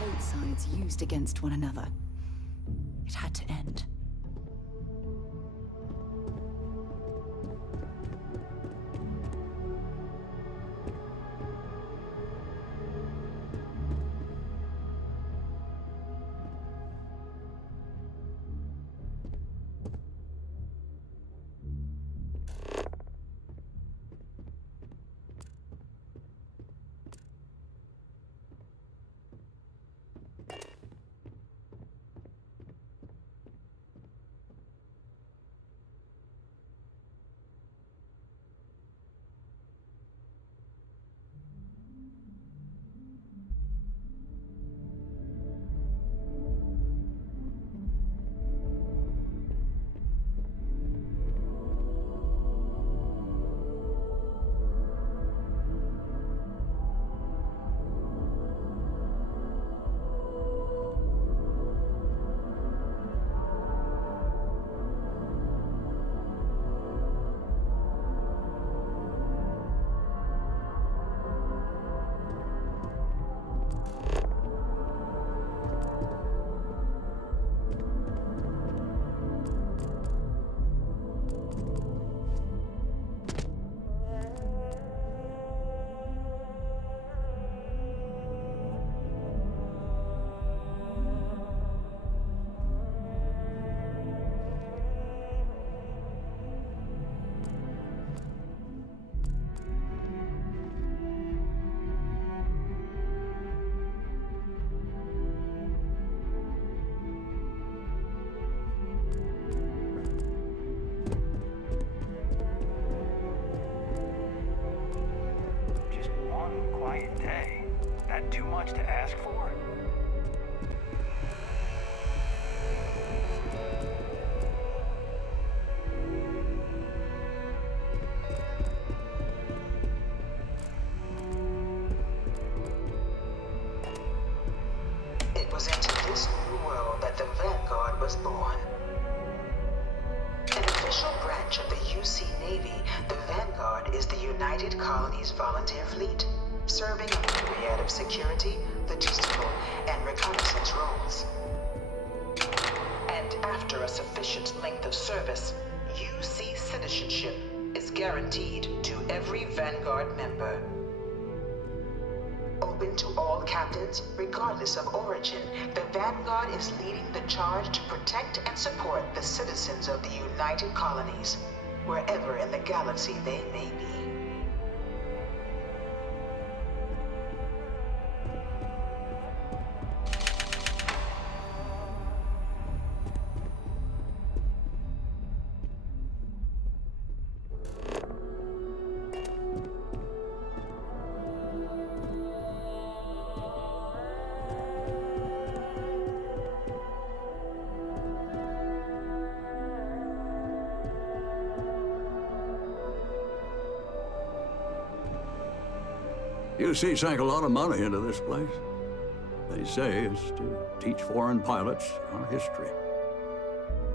Both sides used against one another. It had to end. that too much to ask for? It was into this new world that the Vanguard was born. An official branch of the UC Navy, the Vanguard is the United Colonies Volunteer Fleet, serving a myriad of security, logistical, and reconnaissance roles. And after a sufficient length of service, UC citizenship is guaranteed to every Vanguard member. Open to all captains, regardless of origin, the Vanguard is leading the charge to protect and support the citizens of the United Colonies, wherever in the galaxy they may be. UC sank a lot of money into this place. They say it's to teach foreign pilots our history.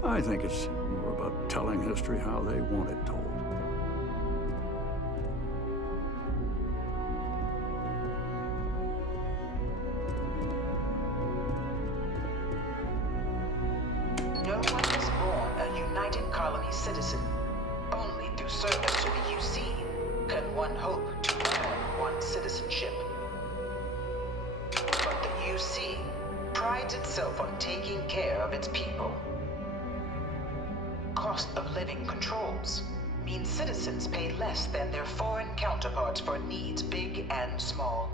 I think it's more about telling history how they want it told. No one is born a United Colonies citizen. Only through service to the UC can one hope to earn one's citizenship. But the UC prides itself on taking care of its people. Cost of living controls means citizens pay less than their foreign counterparts for needs big and small.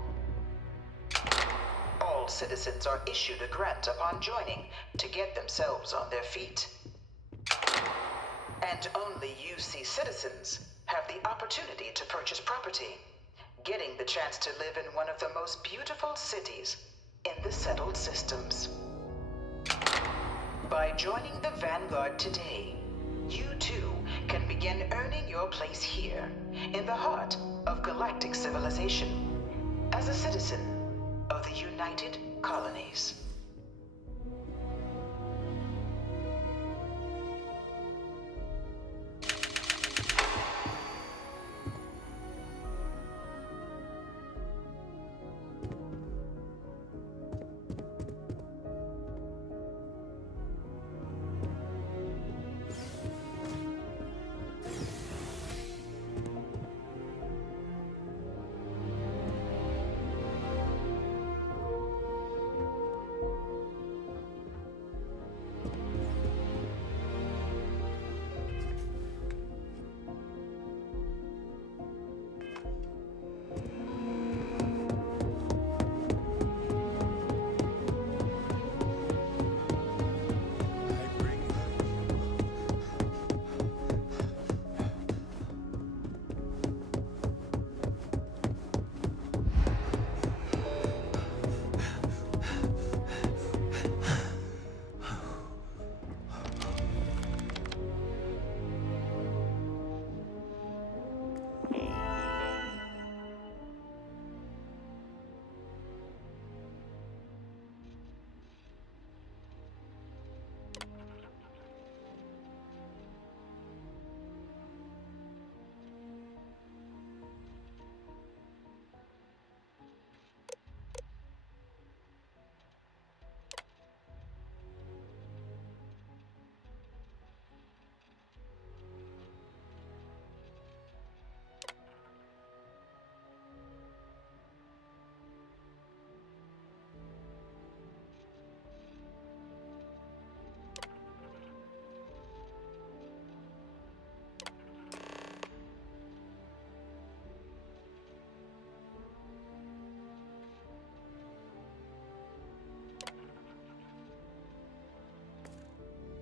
All citizens are issued a grant upon joining to get themselves on their feet. And only UC citizens have the opportunity to purchase property, getting the chance to live in one of the most beautiful cities in the settled systems. By joining the Vanguard today, you too can begin earning your place here, in the heart of galactic civilization, as a citizen of the United Colonies.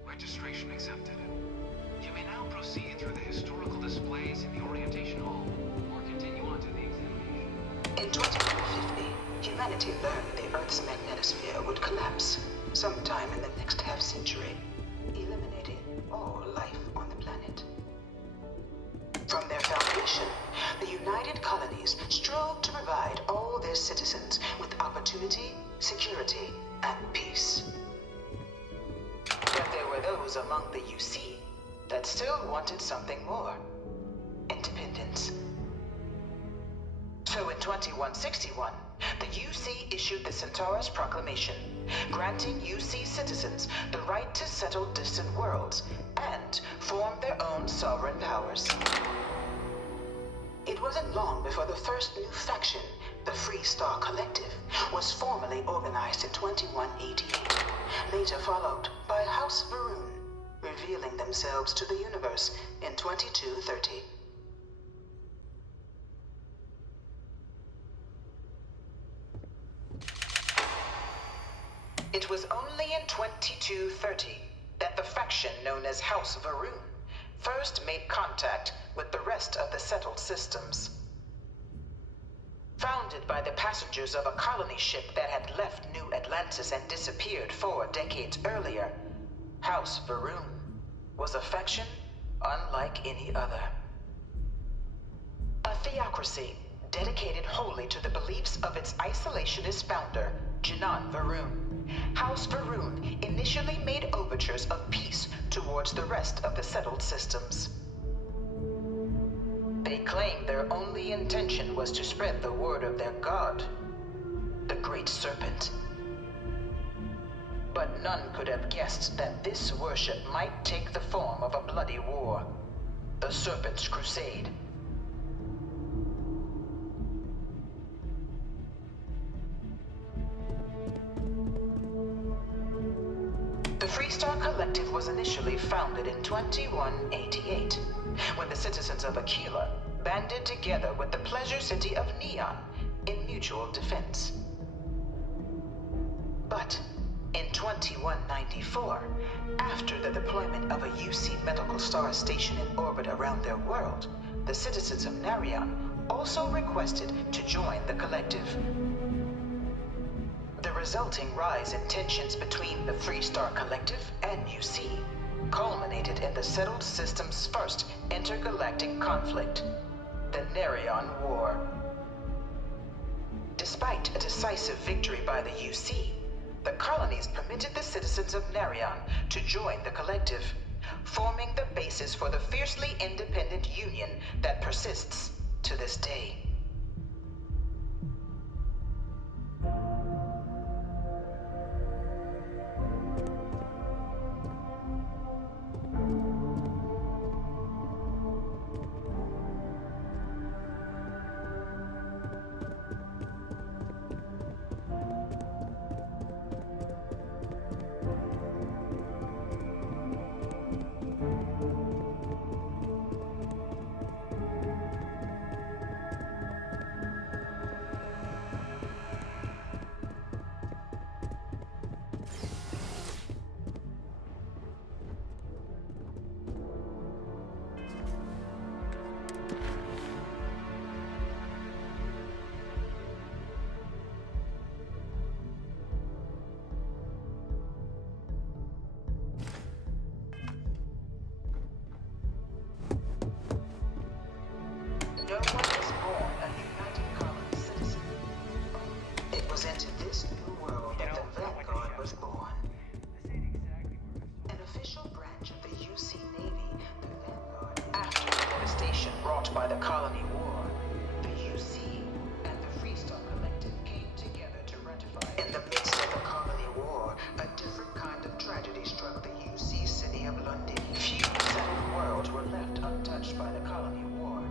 Registration accepted. You may now proceed through the historical displays in the orientation hall, or continue on to the examination. In 2150, humanity learned the Earth's magnetosphere would collapse sometime in the next half-century, eliminating all life on the planet. From their foundation, the United Colonies strove to provide all their citizens with opportunity, security, and peace. But there were those among the UC that still wanted something more. Independence. So in 2161, the UC issued the Centaurus Proclamation, granting UC citizens the right to settle distant worlds and form their own sovereign powers. It wasn't long before the first new faction, the Free Star Collective, was formally organized in 2188, later followed by House Varun, revealing themselves to the universe in 2230. It was only in 2230 that the faction known as House Varun first made contact with the rest of the settled systems. Founded by the passengers of a colony ship that had left New Atlantis and disappeared 4 decades earlier, House Varun was a faction unlike any other. A theocracy dedicated wholly to the beliefs of its isolationist founder, Janan Varun. House Varun initially made overtures of peace towards the rest of the settled systems. They claimed their only intention was to spread the word of their god, the Great Serpent. But none could have guessed that this worship might take the form of a bloody war, the Serpent's Crusade. The Freestar Collective was initially founded in 2188, when the citizens of Aquila banded together with the pleasure city of Neon in mutual defense. But in 2194, after the deployment of a UC medical star station in orbit around their world, the citizens of Narion also requested to join the collective. The resulting rise in tensions between the Freestar Collective and UC culminated in the settled system's first intergalactic conflict, the Narion War. Despite a decisive victory by the UC, the colonies permitted the citizens of Narion to join the collective, forming the basis for the fiercely independent union that persists to this day. No one was born a United Colony citizen. It was into this new world that the Vanguard was born. An official branch of the UC Navy, the Vanguard. After the devastation wrought by the Colony War, the UC and the Freestar Collective came together to ratify. In the midst of the Colony War, a different kind of tragedy struck the UC city of London. Few settled worlds were left untouched by the Colony War.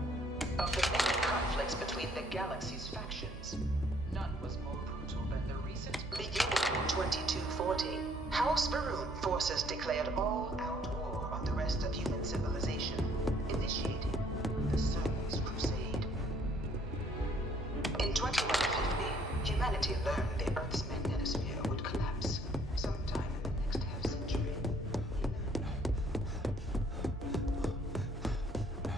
Of the many conflicts between the galaxy's factions, none was more brutal than the recent... Beginning in 2240, House Varun forces declared all-out war on the rest of human civilization, initiating the Serpent's Crusade. In 2150, humanity learned the Earth's magnetosphere would collapse sometime in the next half-century.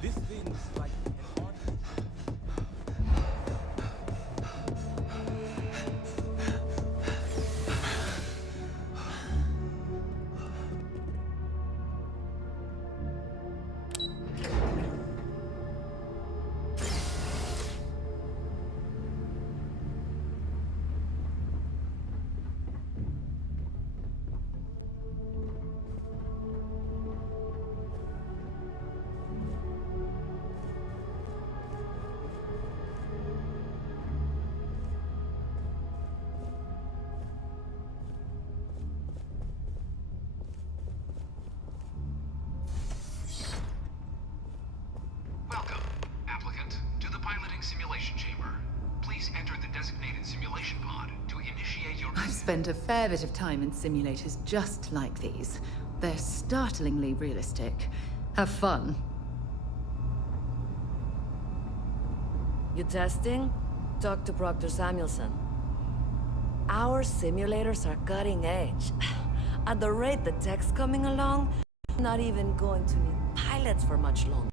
This thing's like an spent a fair bit of time in simulators just like these. They're startlingly realistic. Have fun. You testing? Talk to Proctor Samuelson. Our simulators are cutting edge. At the rate the tech's coming along, we're not even going to need pilots for much longer.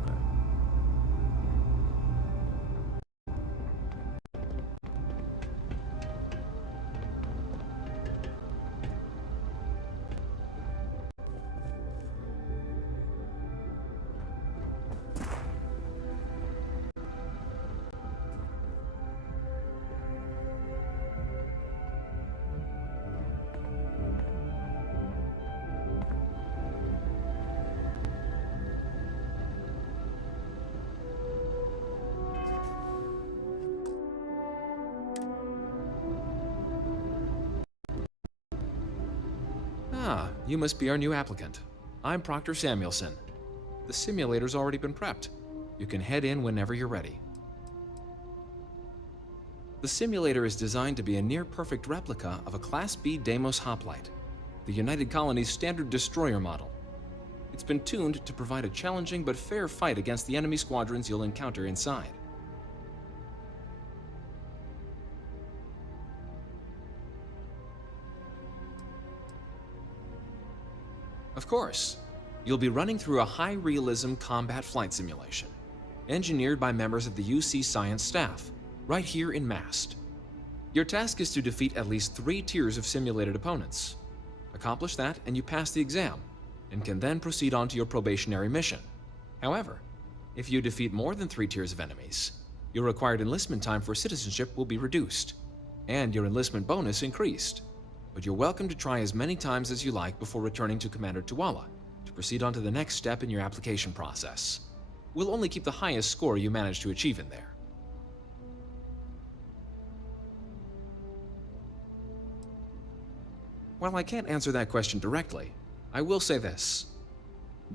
Ah, you must be our new applicant. I'm Proctor Samuelson. The simulator's already been prepped. You can head in whenever you're ready. The simulator is designed to be a near-perfect replica of a Class B Deimos hoplite, the United Colony's standard destroyer model. It's been tuned to provide a challenging but fair fight against the enemy squadrons you'll encounter inside. Of course, you'll be running through a high-realism combat flight simulation, engineered by members of the UC Science staff, right here in Mast. Your task is to defeat at least 3 tiers of simulated opponents. Accomplish that and you pass the exam, and can then proceed on to your probationary mission. However, if you defeat more than 3 tiers of enemies, your required enlistment time for citizenship will be reduced, and your enlistment bonus increased. But you're welcome to try as many times as you like before returning to Commander Tuala to proceed on to the next step in your application process. We'll only keep the highest score you manage to achieve in there. While I can't answer that question directly, I will say this.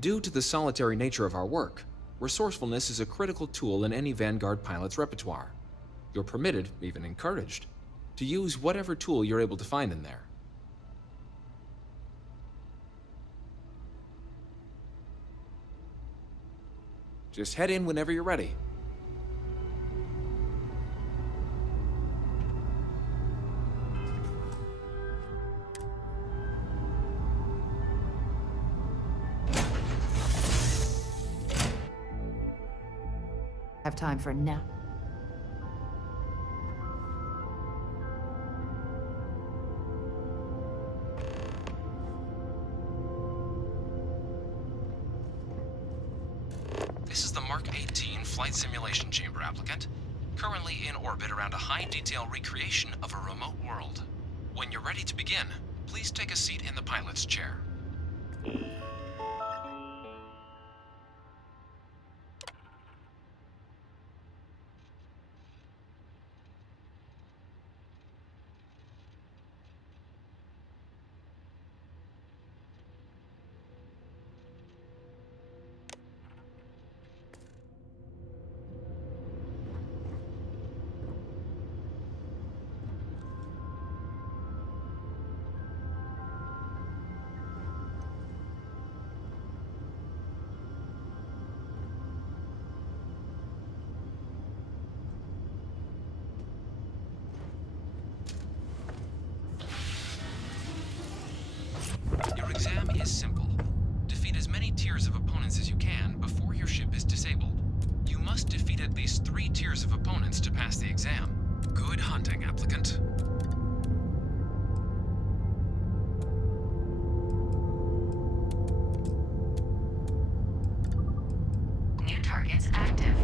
Due to the solitary nature of our work, resourcefulness is a critical tool in any Vanguard pilot's repertoire. You're permitted, even encouraged, to use whatever tool you're able to find in there. Just head in whenever you're ready. Have time for a nap? This is the Mark 18 Flight Simulation Chamber applicant, currently in orbit around a high-detail recreation of a remote world. When you're ready to begin, please take a seat in the pilot's chair. Your exam is simple. Defeat as many tiers of opponents as you can before your ship is disabled. You must defeat at least 3 tiers of opponents to pass the exam. Good hunting, applicant. New targets active.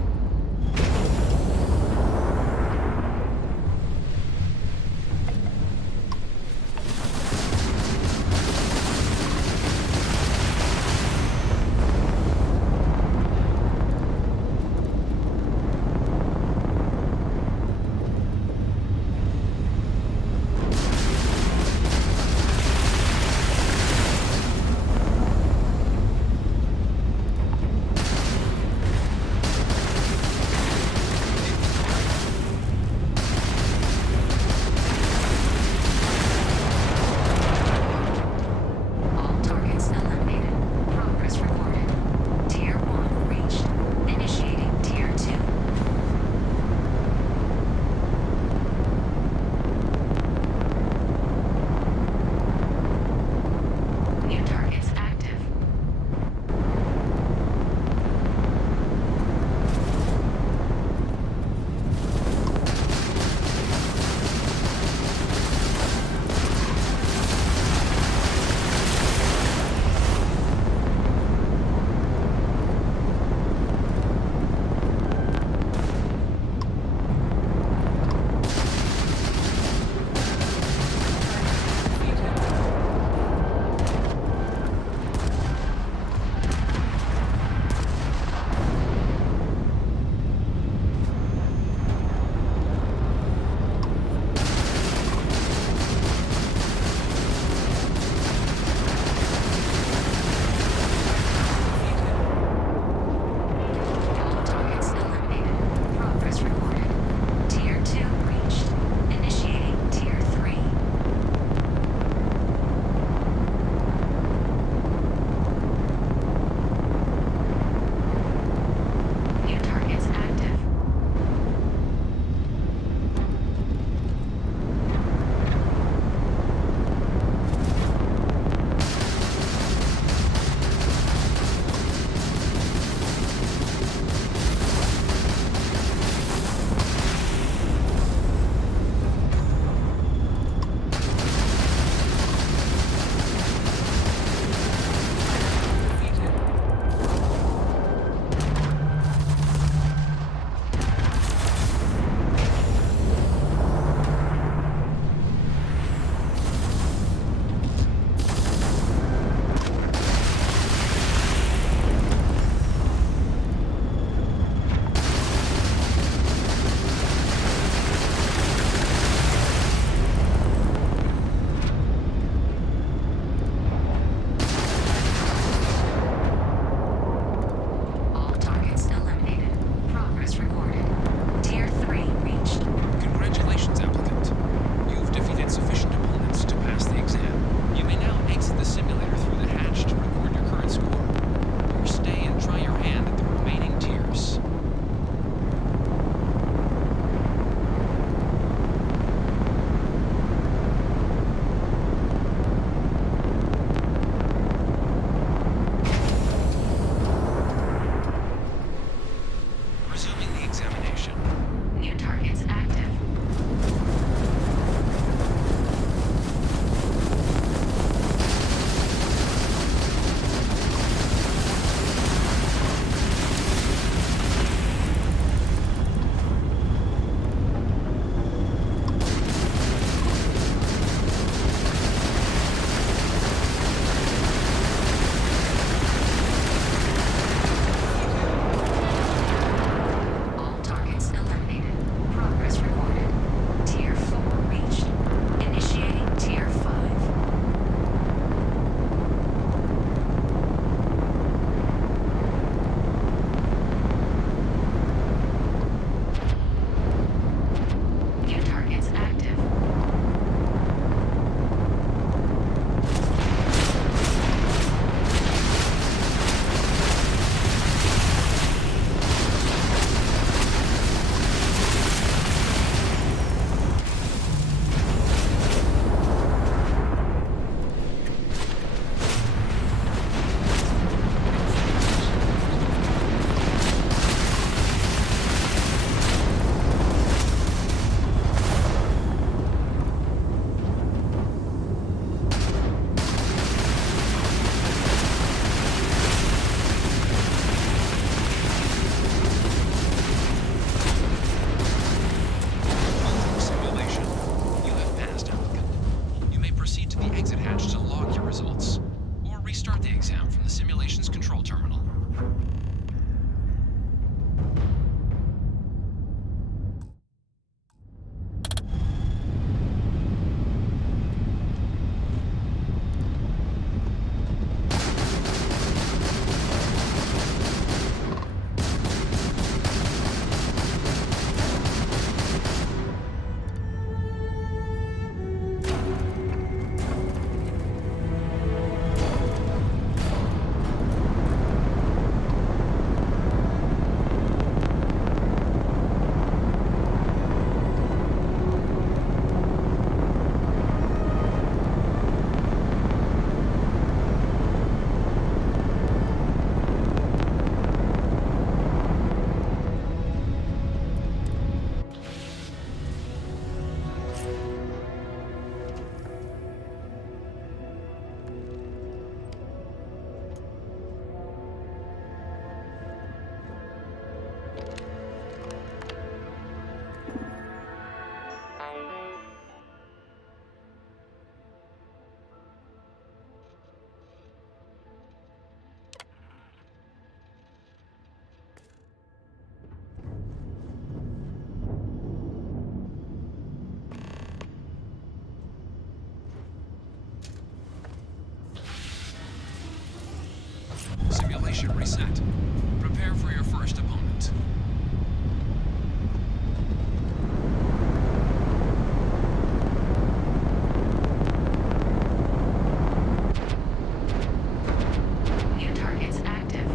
should reset. Prepare for your first opponent. New targets active.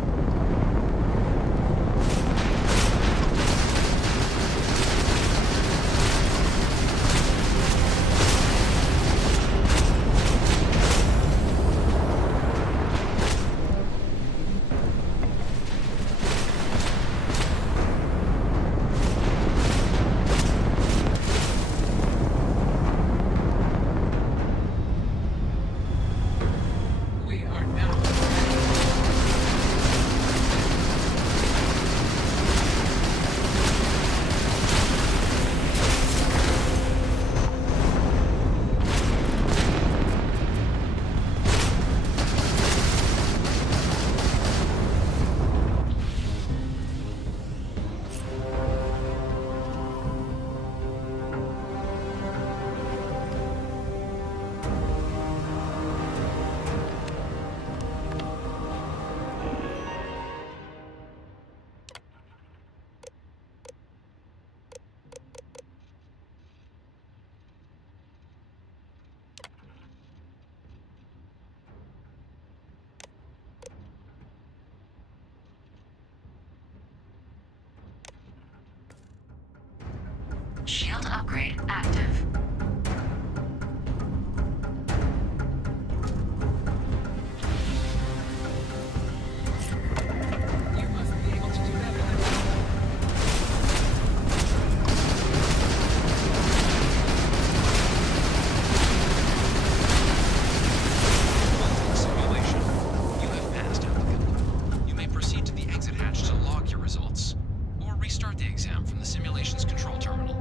Shield upgrade active. You must be able to do that better. Simulation. You have passed, applicant. You may proceed to the exit hatch to log your results, or restart the exam from the simulation's control terminal.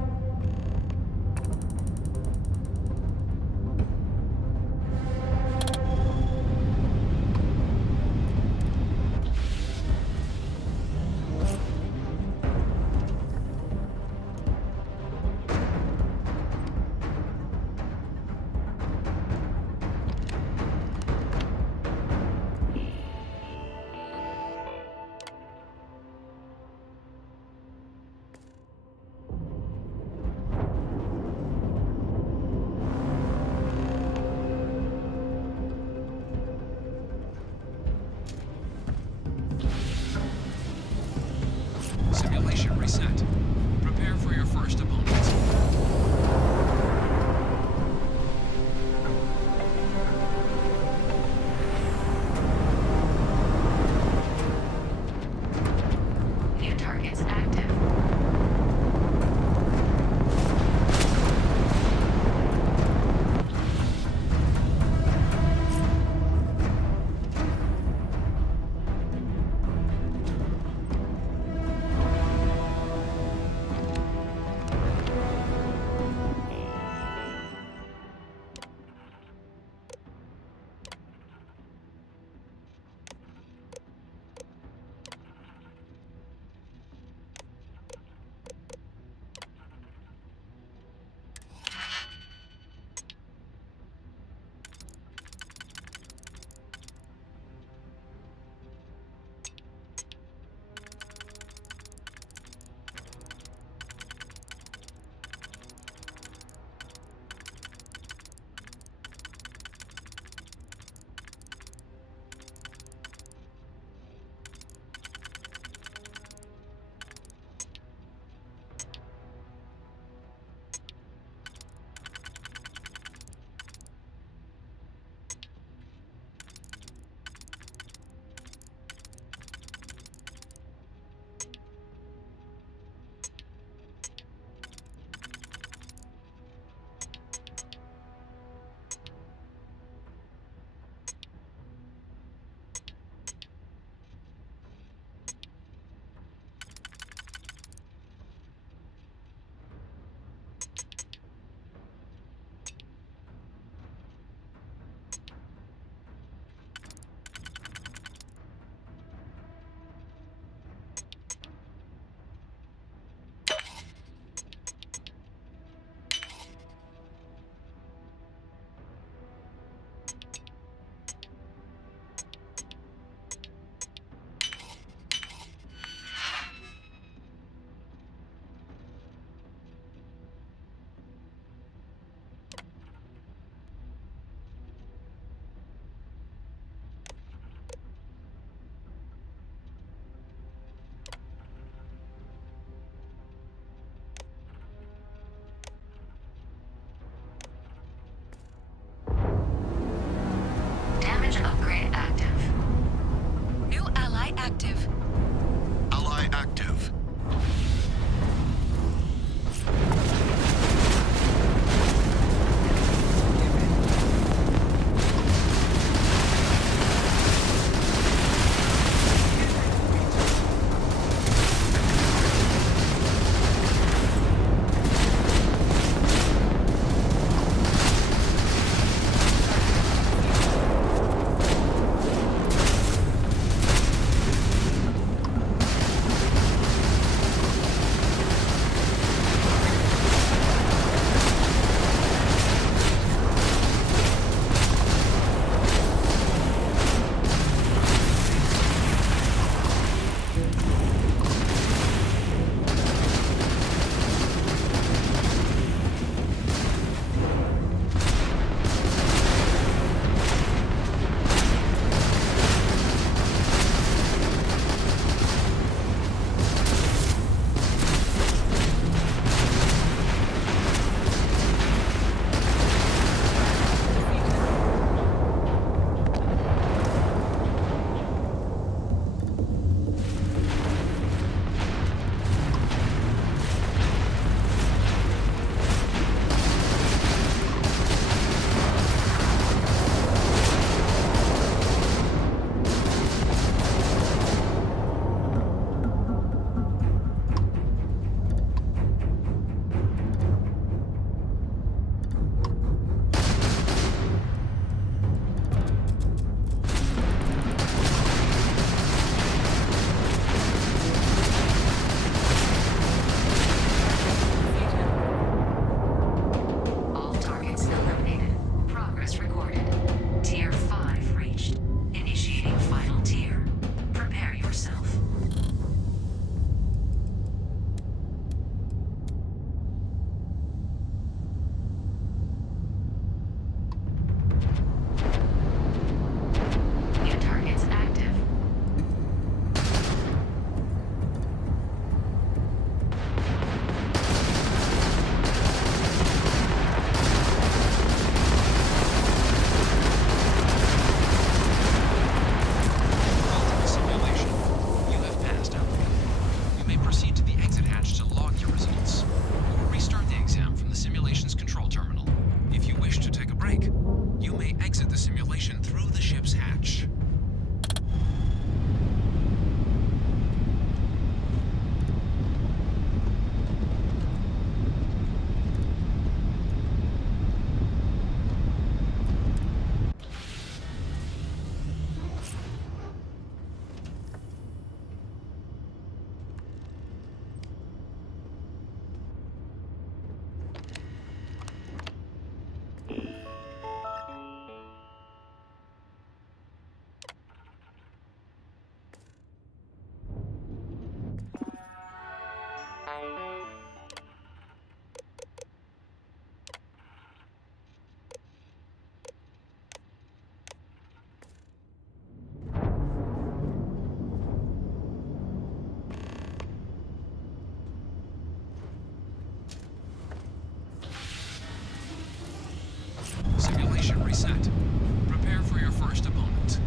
first opponent.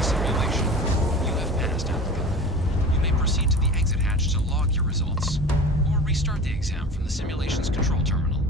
Simulation. You have passed applicant. You may proceed to the exit hatch to log your results, or restart the exam from the simulation's control terminal.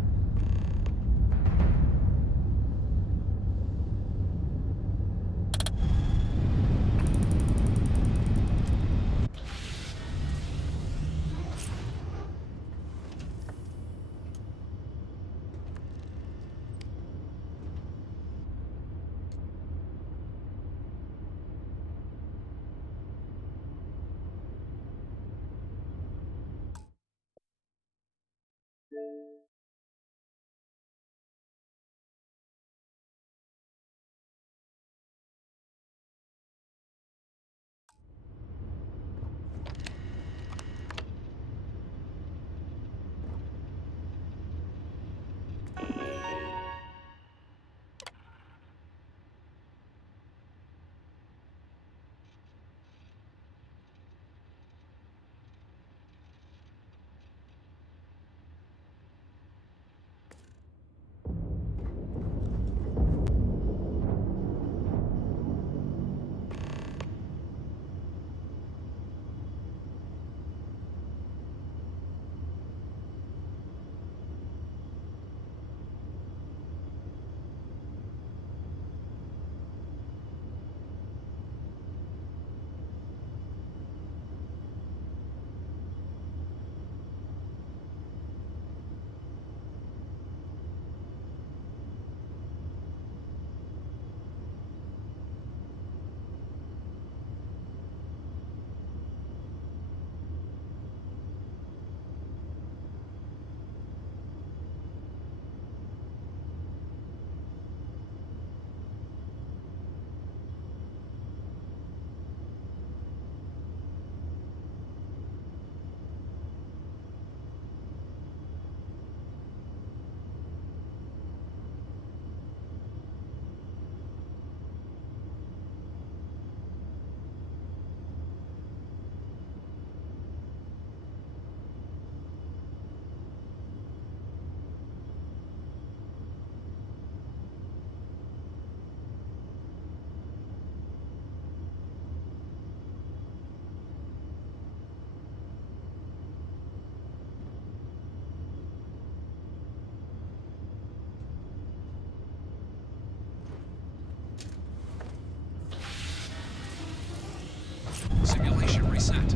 Simulation reset.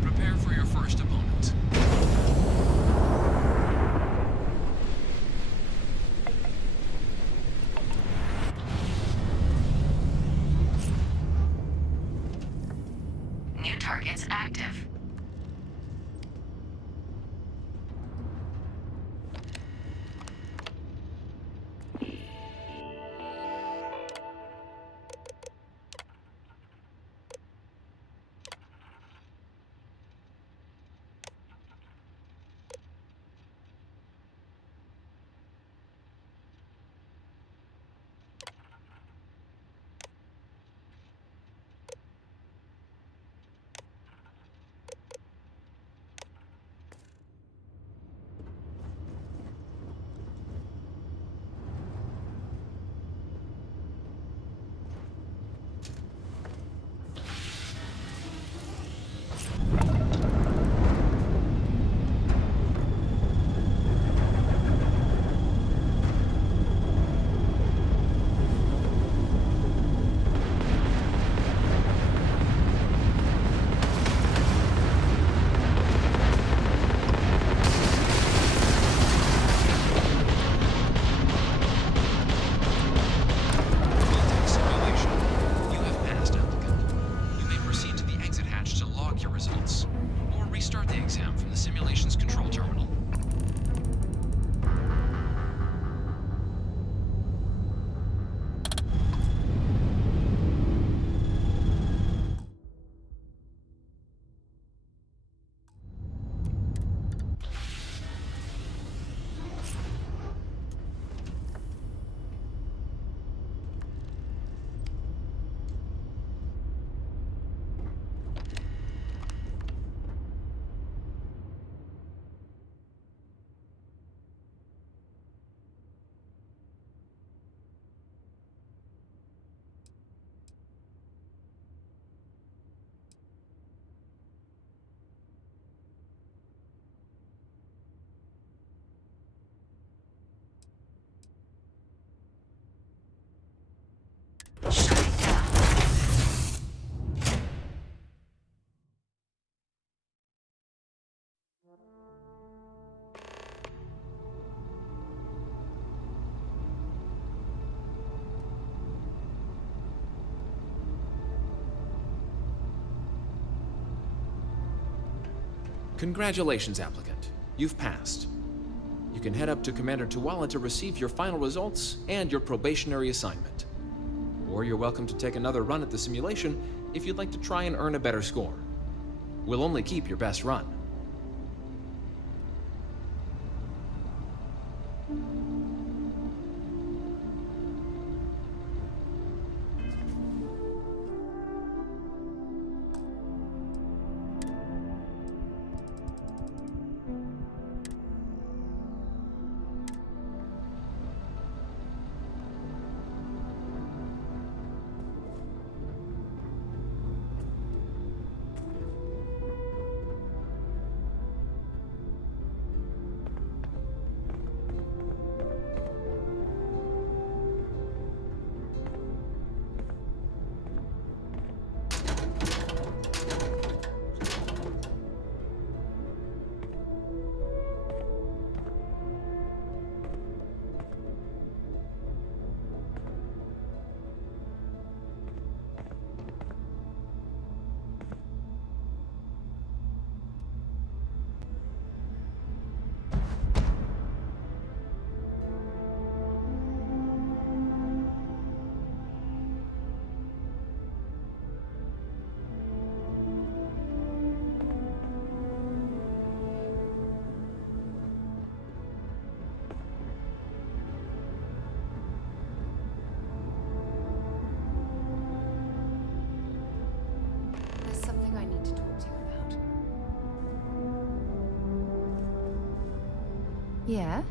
Prepare for your first opponent. New targets active. Congratulations, applicant. You've passed. You can head up to Commander Tuala to receive your final results and your probationary assignment. Or you're welcome to take another run at the simulation if you'd like to try and earn a better score. We'll only keep your best run. Yeah?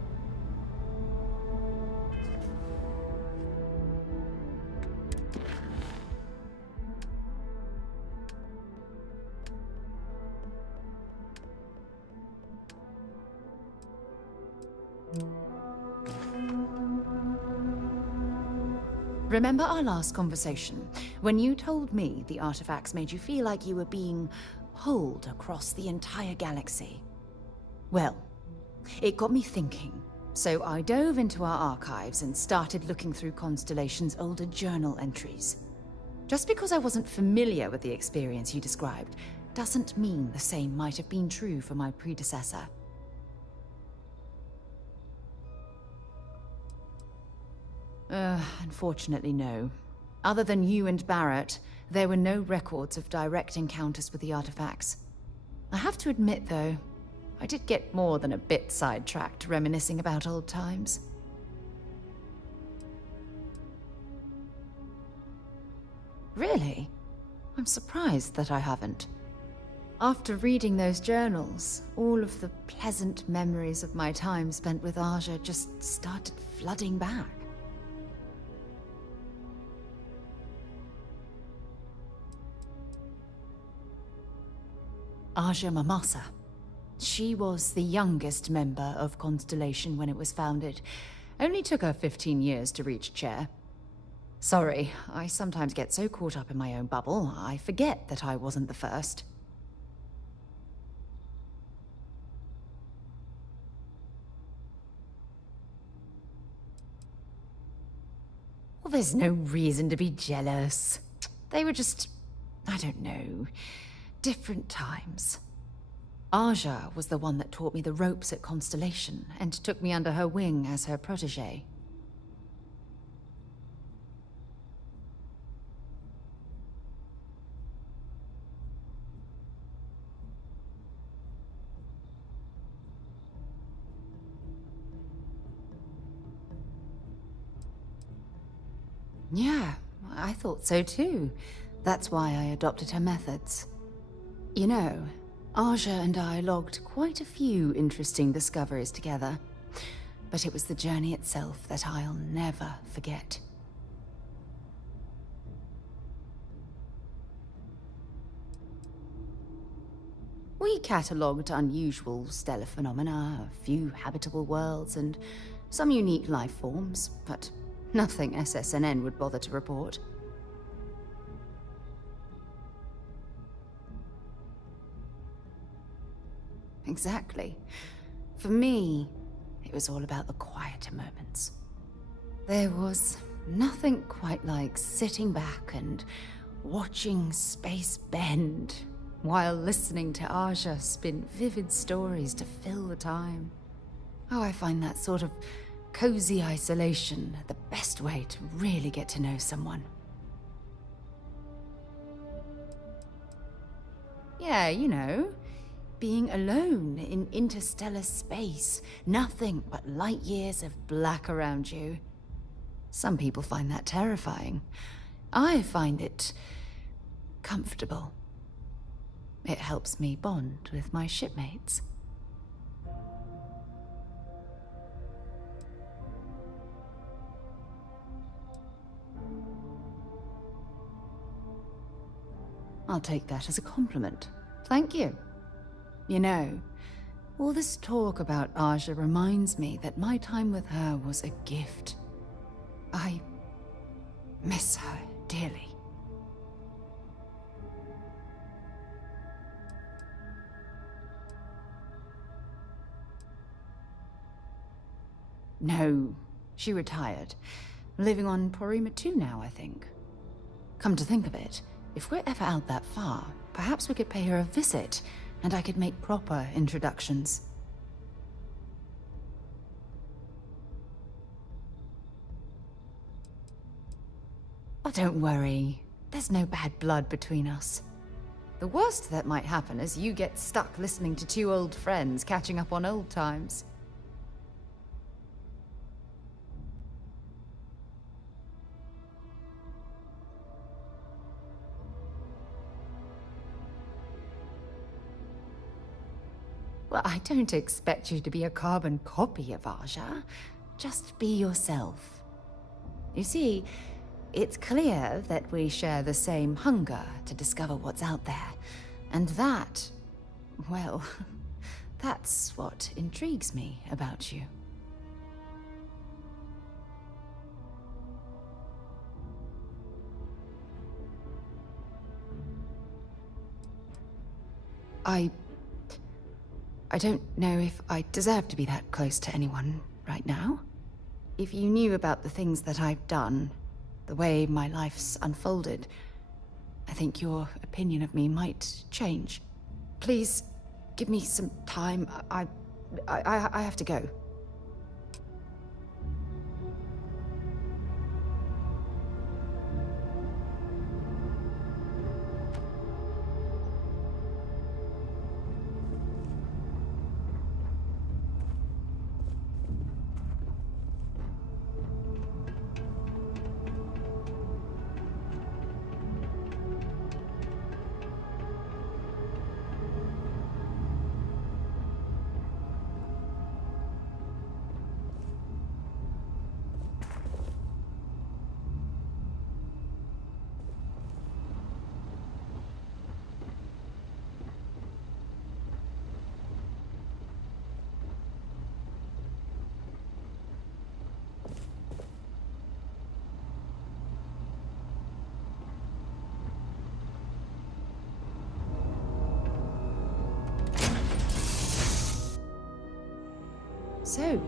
Remember our last conversation, when you told me the artifacts made you feel like you were being pulled across the entire galaxy? Well, it got me thinking, so I dove into our archives and started looking through Constellation's older journal entries. Just because I wasn't familiar with the experience you described, doesn't mean the same might have been true for my predecessor. Unfortunately, no. Other than you and Barrett, there were no records of direct encounters with the artifacts. I have to admit, though, I did get more than a bit sidetracked reminiscing about old times. Really? I'm surprised that I haven't. After reading those journals, all of the pleasant memories of my time spent with Aja just started flooding back. Aja Mamasa. She was the youngest member of Constellation when it was founded. Only took her 15 years to reach chair. Sorry, I sometimes get so caught up in my own bubble, I forget that I wasn't the first. Well, there's no reason to be jealous. They were just, I don't know, different times. Aja was the one that taught me the ropes at Constellation and took me under her wing as her protege. Yeah, I thought so too. That's why I adopted her methods. You know, Aja and I logged quite a few interesting discoveries together, but it was the journey itself that I'll never forget. We catalogued unusual stellar phenomena, a few habitable worlds, and some unique life forms, but nothing SSNN would bother to report. Exactly. For me, it was all about the quieter moments. There was nothing quite like sitting back and watching space bend while listening to Aja spin vivid stories to fill the time. Oh, I find that sort of cozy isolation the best way to really get to know someone. Yeah, you know, being alone in interstellar space, nothing but light years of black around you. Some people find that terrifying. I find it comfortable. It helps me bond with my shipmates. I'll take that as a compliment. Thank you. You know, all this talk about Aja reminds me that my time with her was a gift. I miss her dearly. No, she retired. Living on Porima 2 now, I think. Come to think of it, if we're ever out that far, perhaps we could pay her a visit, and I could make proper introductions. Oh, don't worry. There's no bad blood between us. The worst that might happen is you get stuck listening to two old friends catching up on old times. Well, I don't expect you to be a carbon copy of Aja. Just be yourself. You see, it's clear that we share the same hunger to discover what's out there. And that, well, that's what intrigues me about you. I don't know if I deserve to be that close to anyone right now. If you knew about the things that I've done, the way my life's unfolded, I think your opinion of me might change. Please, give me some time. I have to go. So,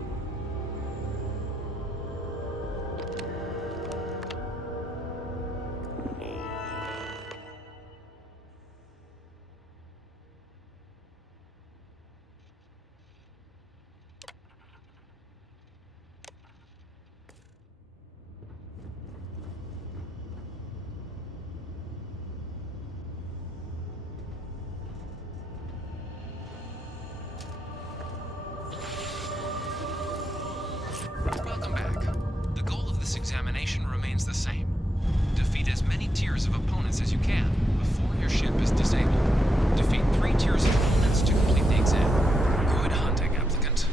Welcome back. The goal of this examination remains the same. Defeat as many tiers of opponents as you can before your ship is disabled. Defeat 3 tiers of opponents to complete the exam. Good hunting, applicant.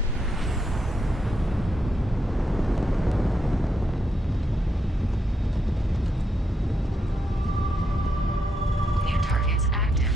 new targets active.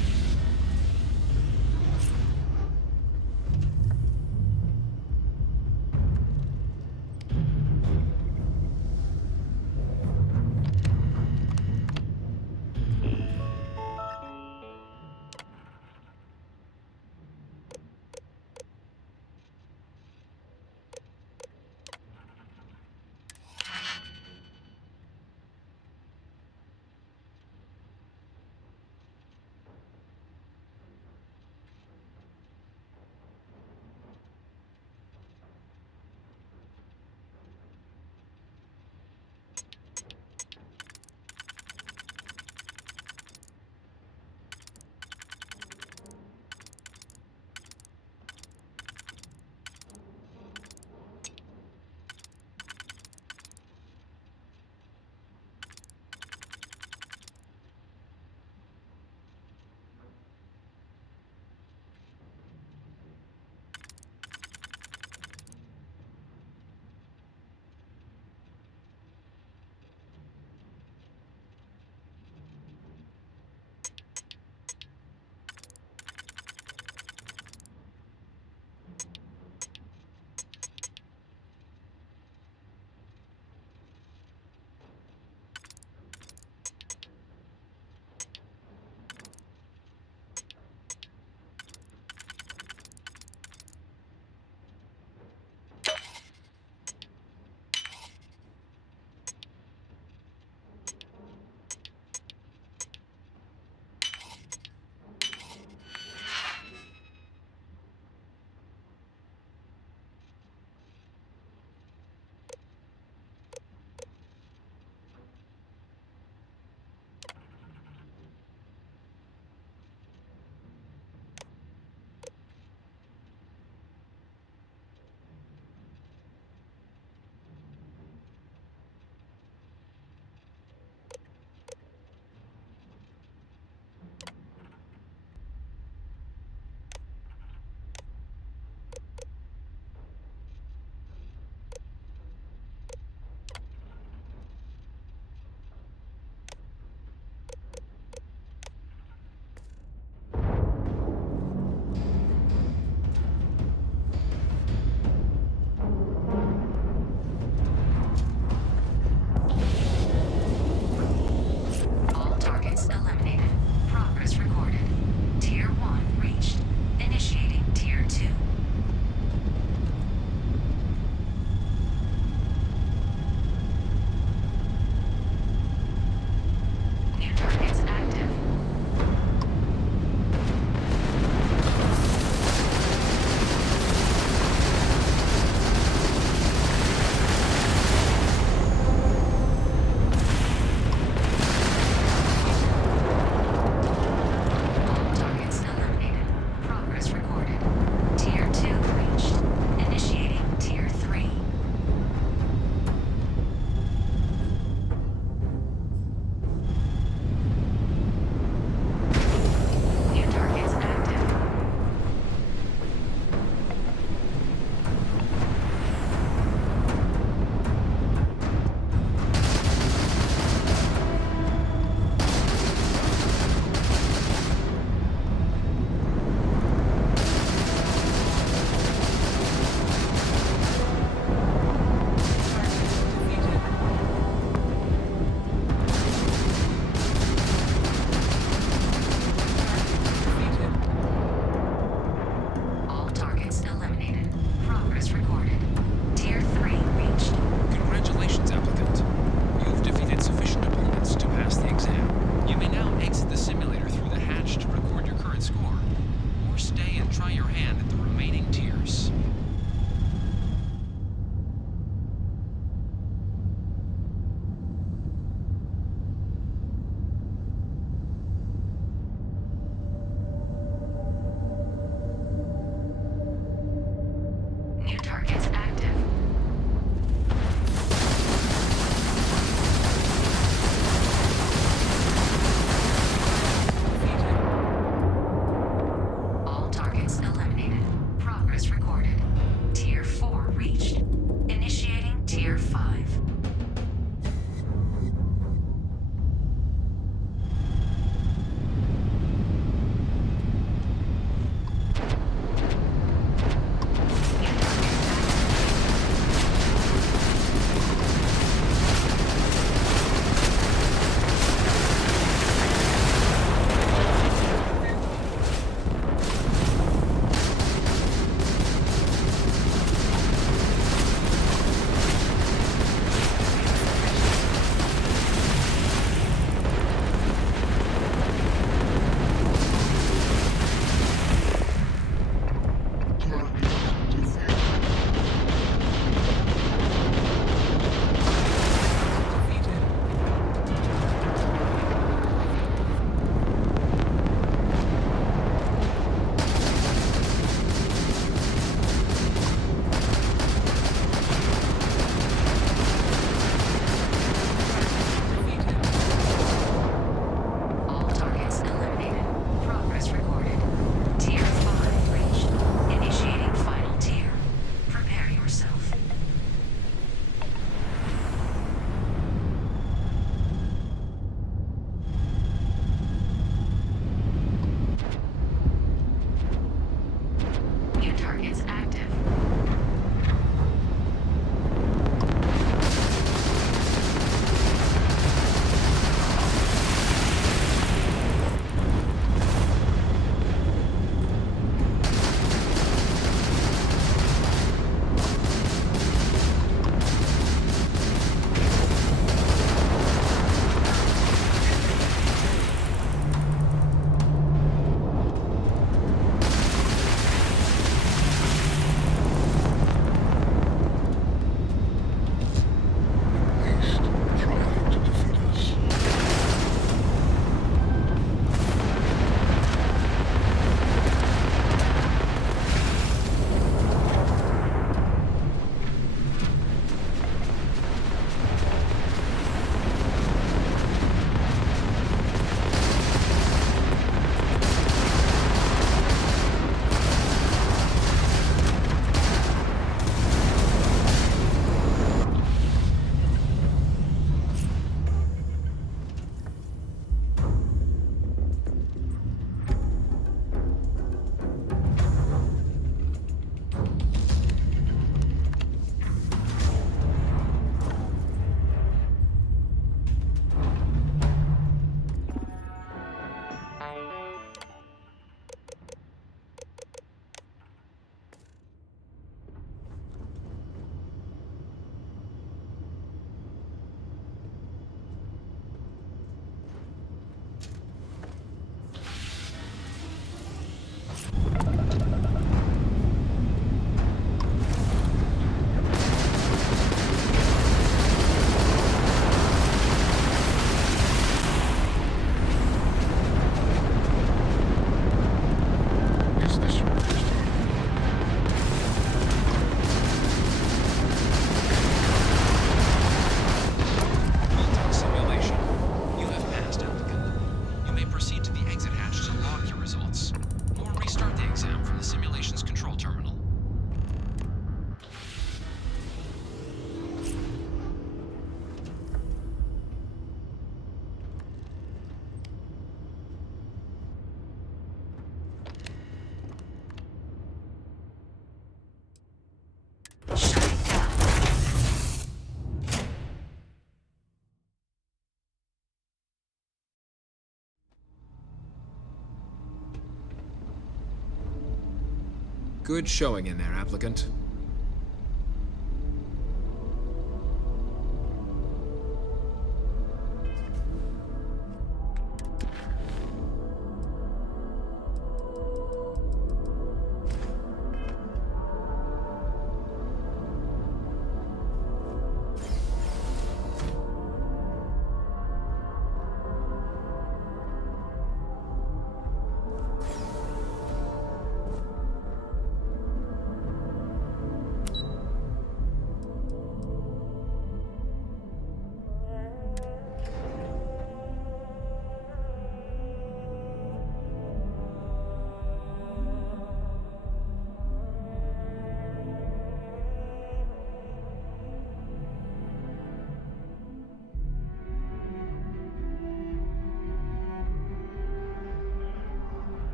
Good showing in there, applicant.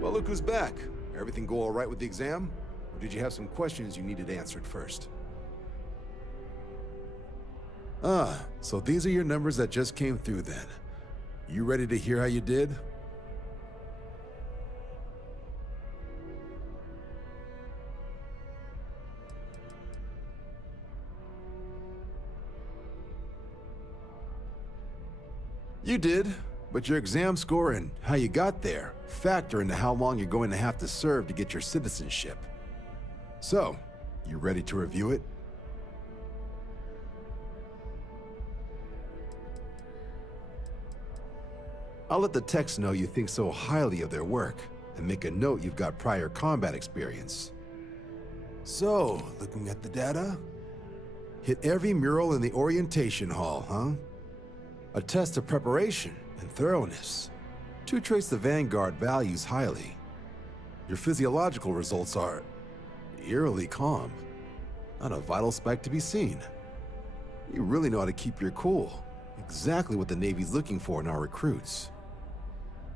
Well, look who's back. Everything go all right with the exam? Or did you have some questions you needed answered first? Ah, so these are your numbers that just came through then. You ready to hear how you did? You did, but your exam score and how you got there factor into how long you're going to have to serve to get your citizenship. So, you ready to review it? I'll let the techs know you think so highly of their work, and make a note you've got prior combat experience. So, looking at the data? Hit every mural in the orientation hall, huh? A test of preparation and thoroughness. Two traits the Vanguard values highly. Your physiological results are eerily calm. Not a vital spike to be seen. You really know how to keep your cool. Exactly what the Navy's looking for in our recruits.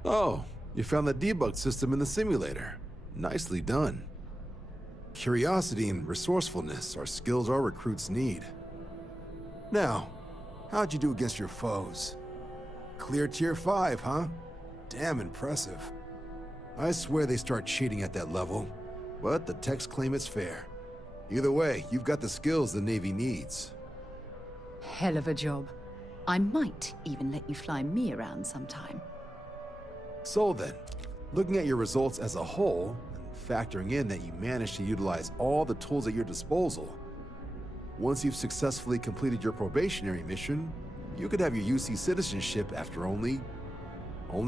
Oh, you found the debug system in the simulator. Nicely done. Curiosity and resourcefulness are skills our recruits need. Now, how'd you do against your foes? Clear tier 5, huh? Damn impressive. I swear they start cheating at that level, but the techs claim it's fair. Either way, you've got the skills the Navy needs. Hell of a job. I might even let you fly me around sometime. So then, looking at your results as a whole, and factoring in that you managed to utilize all the tools at your disposal, once you've successfully completed your probationary mission, you could have your UC citizenship after only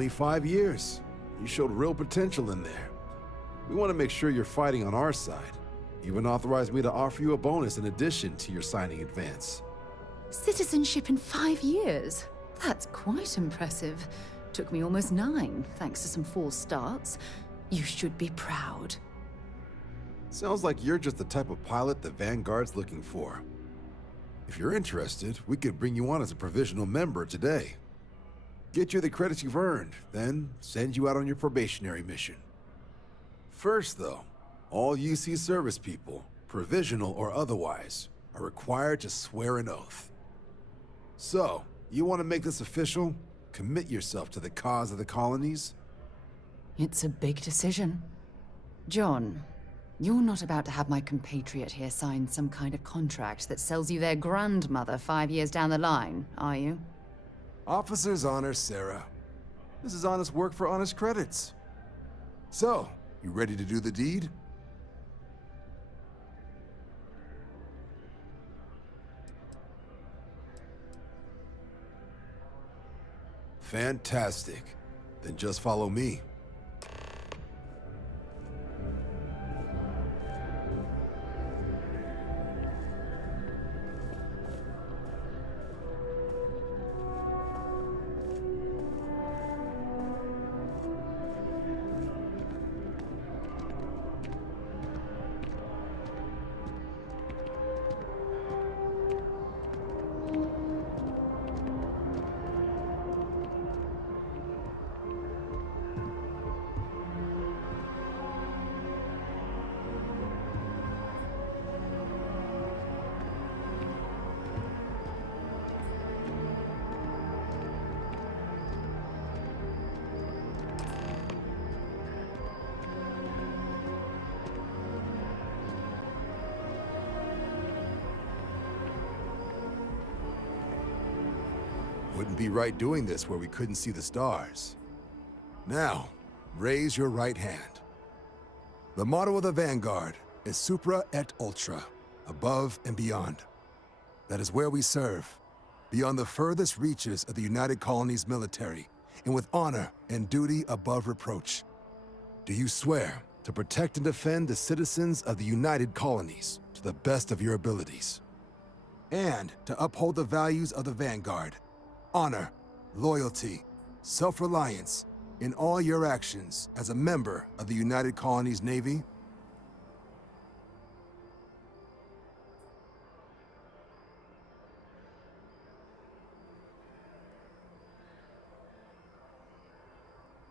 5 years. You showed real potential in there. We want to make sure you're fighting on our side. Even authorized me to offer you a bonus in addition to your signing advance. Citizenship in 5 years? That's quite impressive. Took me almost 9, thanks to some false starts. You should be proud. Sounds like you're just the type of pilot the Vanguard's looking for. If you're interested, we could bring you on as a provisional member today. Get you the credits you've earned, then send you out on your probationary mission. First, though, all UC service people, provisional or otherwise, are required to swear an oath. So, you want to make this official? Commit yourself to the cause of the colonies? It's a big decision. John, you're not about to have my compatriot here sign some kind of contract that sells you their grandmother 5 years down the line, are you? Officer's honor, Sarah. This is honest work for honest credits. So, you ready to do the deed? Fantastic. Then just follow me. Wouldn't be right doing this where we couldn't see the stars. Now, raise your right hand. The motto of the Vanguard is Supra et Ultra, above and beyond. That is where we serve, beyond the furthest reaches of the United Colonies military, and with honor and duty above reproach. Do you swear to protect and defend the citizens of the United Colonies to the best of your abilities? And to uphold the values of the Vanguard, honor, loyalty, self-reliance, in all your actions as a member of the United Colonies Navy?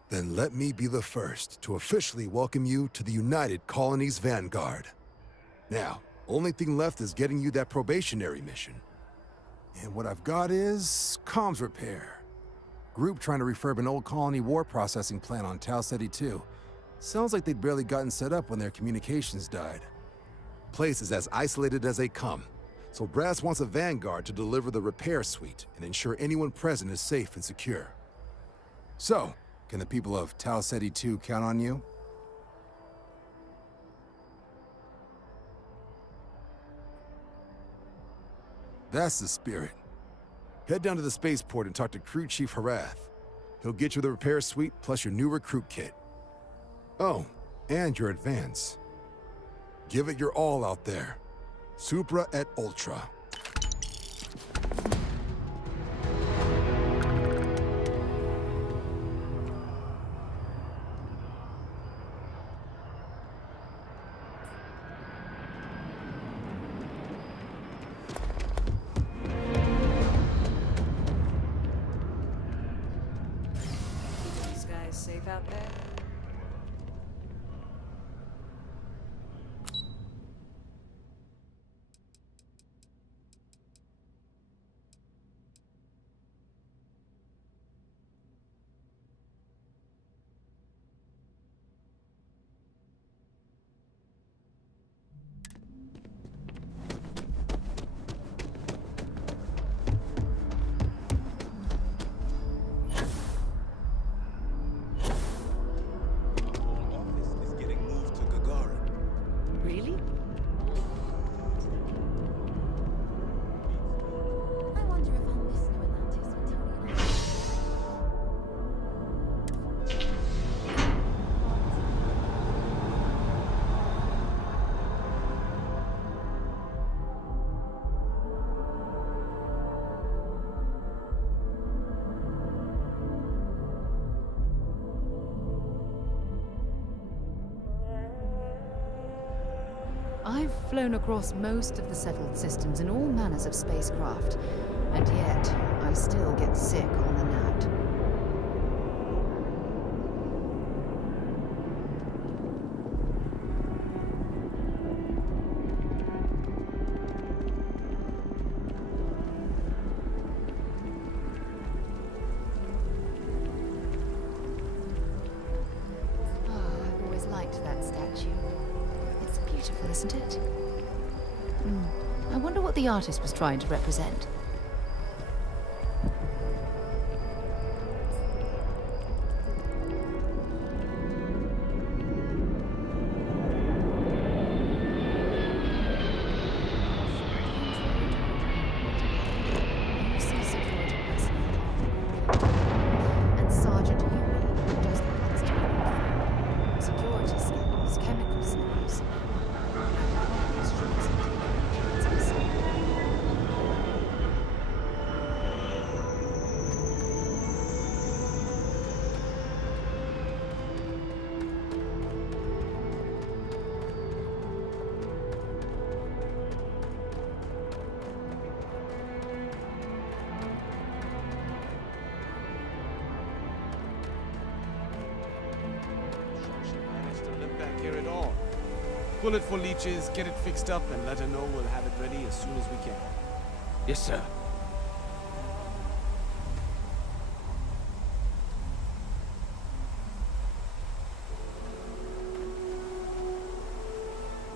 Then let me be the first to officially welcome you to the United Colonies Vanguard. Now, only thing left is getting you that probationary mission. And what I've got is comms repair. Group trying to refurb an old colony war processing plant on Tau Ceti 2. Sounds like they'd barely gotten set up when their communications died. Place is as isolated as they come, so Brass wants a Vanguard to deliver the repair suite and ensure anyone present is safe and secure. So, can the people of Tau Ceti 2 count on you? That's the spirit. Head down to the spaceport and talk to Crew Chief Harath. He'll get you the repair suite plus your new recruit kit. Oh, and your advance. Give it your all out there. Supra et Ultra. Safe out there? Really? I wonder if I'll miss knowing that I've flown across most of the settled systems in all manners of spacecraft, and yet I still get sick on the gnat. I've always liked that statue. It's beautiful, isn't it? I wonder what the artist was trying to represent. And Sergeant Huey just happens to be security scanners, chemical sniffers. Here at all. Pull it for leeches, get it fixed up, and let her know we'll have it ready as soon as we can. Yes, sir.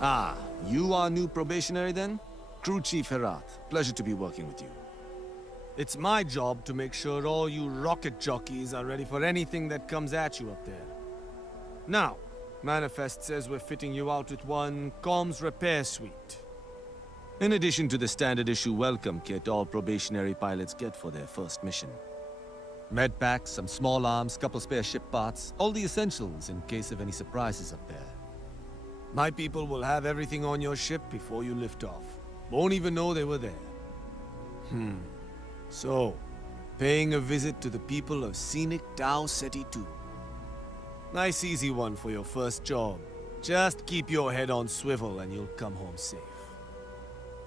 Ah, you are new probationary then? Crew Chief Herath. Pleasure to be working with you. It's my job to make sure all you rocket jockeys are ready for anything that comes at you up there. Now, Manifest says we're fitting you out with one comms repair suite. In addition to the standard issue welcome kit all probationary pilots get for their first mission. Med packs, some small arms, couple spare ship parts, all the essentials in case of any surprises up there. My people will have everything on your ship before you lift off. Won't even know they were there. So, paying a visit to the people of scenic Tau Ceti 2. Nice easy one for your first job. Just keep your head on swivel and you'll come home safe.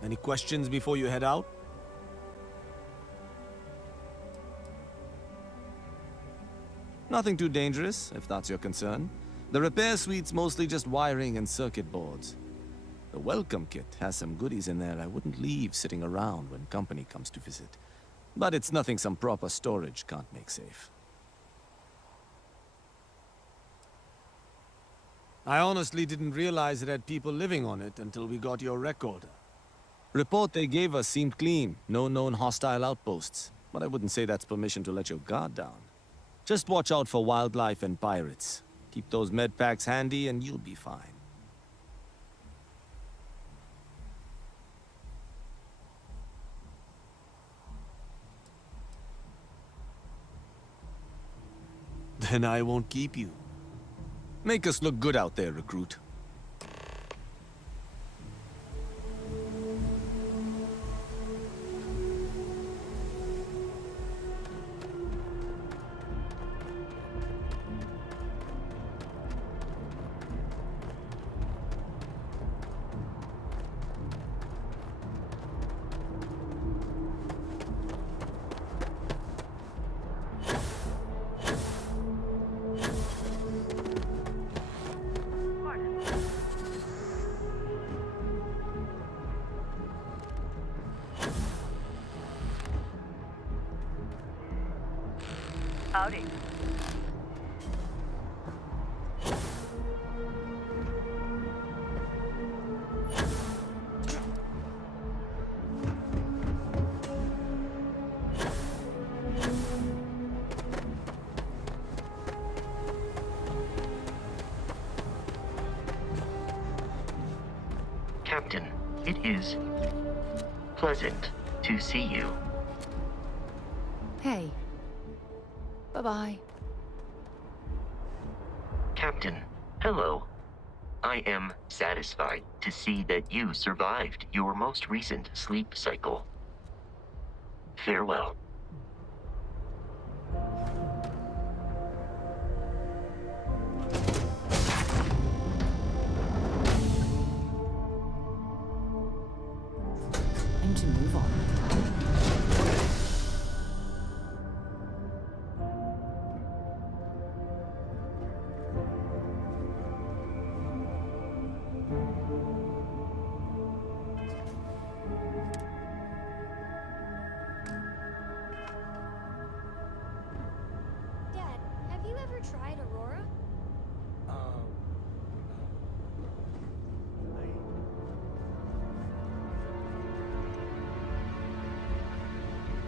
Any questions before you head out? Nothing too dangerous, if that's your concern. The repair suite's mostly just wiring and circuit boards. The welcome kit has some goodies in there I wouldn't leave sitting around when company comes to visit. But it's nothing some proper storage can't make safe. I honestly didn't realize it had people living on it until we got your recorder. Report they gave us seemed clean, no known hostile outposts. But I wouldn't say that's permission to let your guard down. Just watch out for wildlife and pirates. Keep those med packs handy and you'll be fine. Then I won't keep you. Make us look good out there, recruit. Howdy. Captain, it is pleasant to see you. Hey. Bye-bye. Captain, hello. I am satisfied to see that you survived your most recent sleep cycle. Farewell. Time to move on. Dad, have you ever tried Aurora?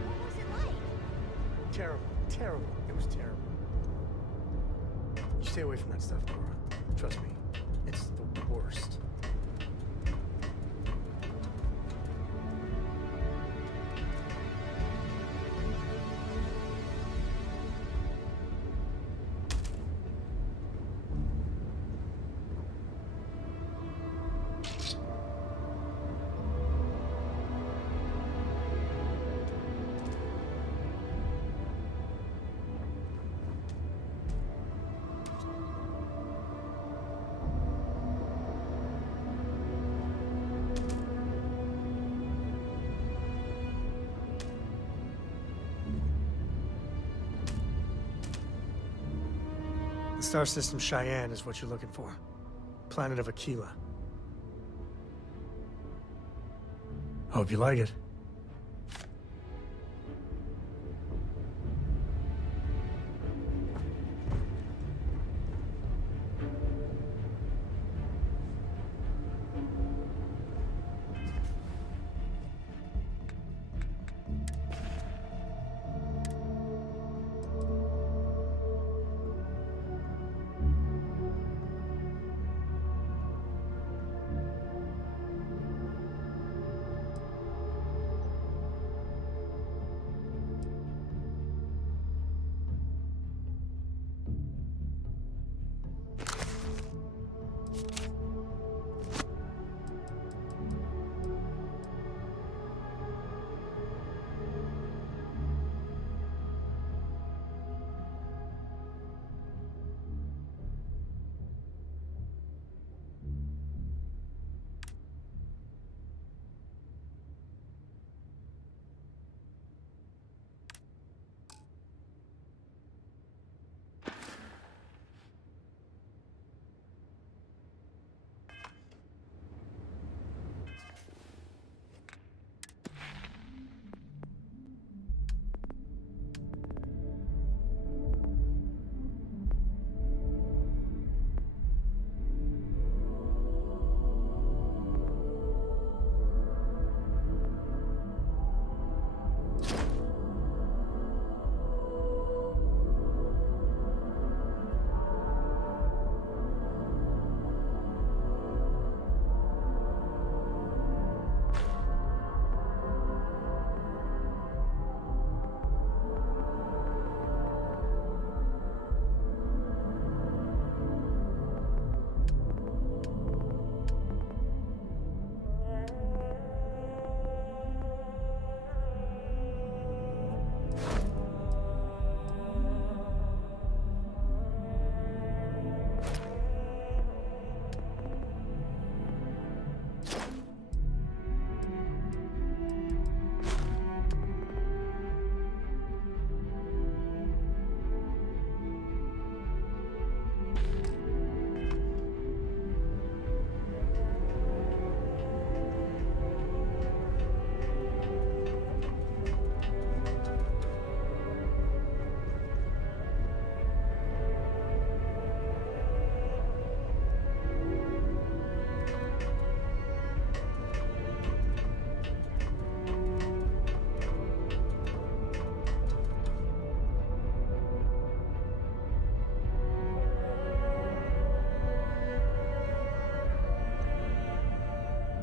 What was it like? Terrible. Terrible. It was terrible. You stay away from that stuff, Nora. Trust me. It's the worst. The star system Cheyenne is what you're looking for. Planet of Aquila. Hope you like it.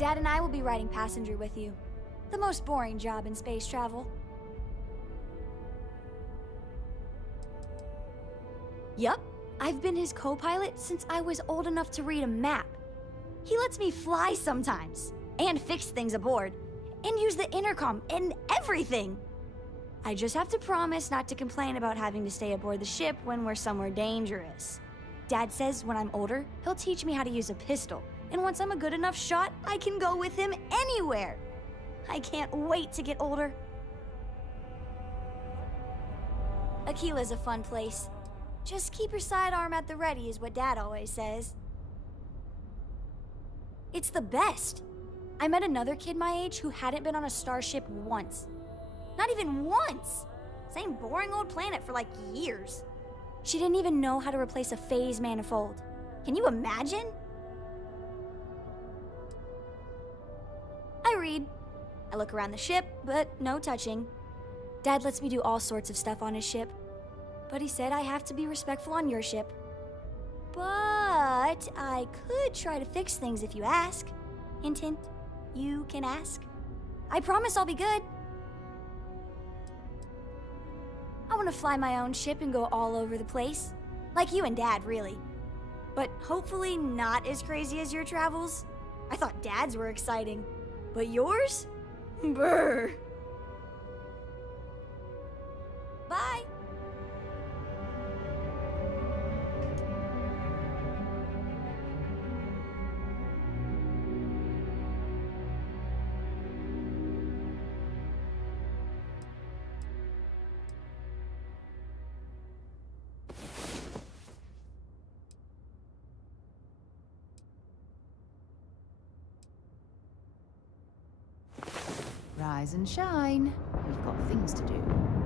Dad and I will be riding passenger with you. The most boring job in space travel. Yup, I've been his co-pilot since I was old enough to read a map. He lets me fly sometimes, and fix things aboard, and use the intercom and everything. I just have to promise not to complain about having to stay aboard the ship when we're somewhere dangerous. Dad says when I'm older, he'll teach me how to use a pistol, and once I'm a good enough shot, I can go with him anywhere. I can't wait to get older. Aquila's a fun place. Just keep your sidearm at the ready is what Dad always says. It's the best. I met another kid my age who hadn't been on a starship once. Not even once! Same boring old planet for like years. She didn't even know how to replace a phase manifold. Can you imagine? I read. I look around the ship, but no touching. Dad lets me do all sorts of stuff on his ship. But he said I have to be respectful on your ship. But I could try to fix things if you ask. Hint, hint. You can ask. I promise I'll be good. I want to fly my own ship and go all over the place. Like you and Dad, really. But hopefully not as crazy as your travels. I thought Dad's were exciting. But yours? Brr. Bye. Rise and shine. We've got things to do.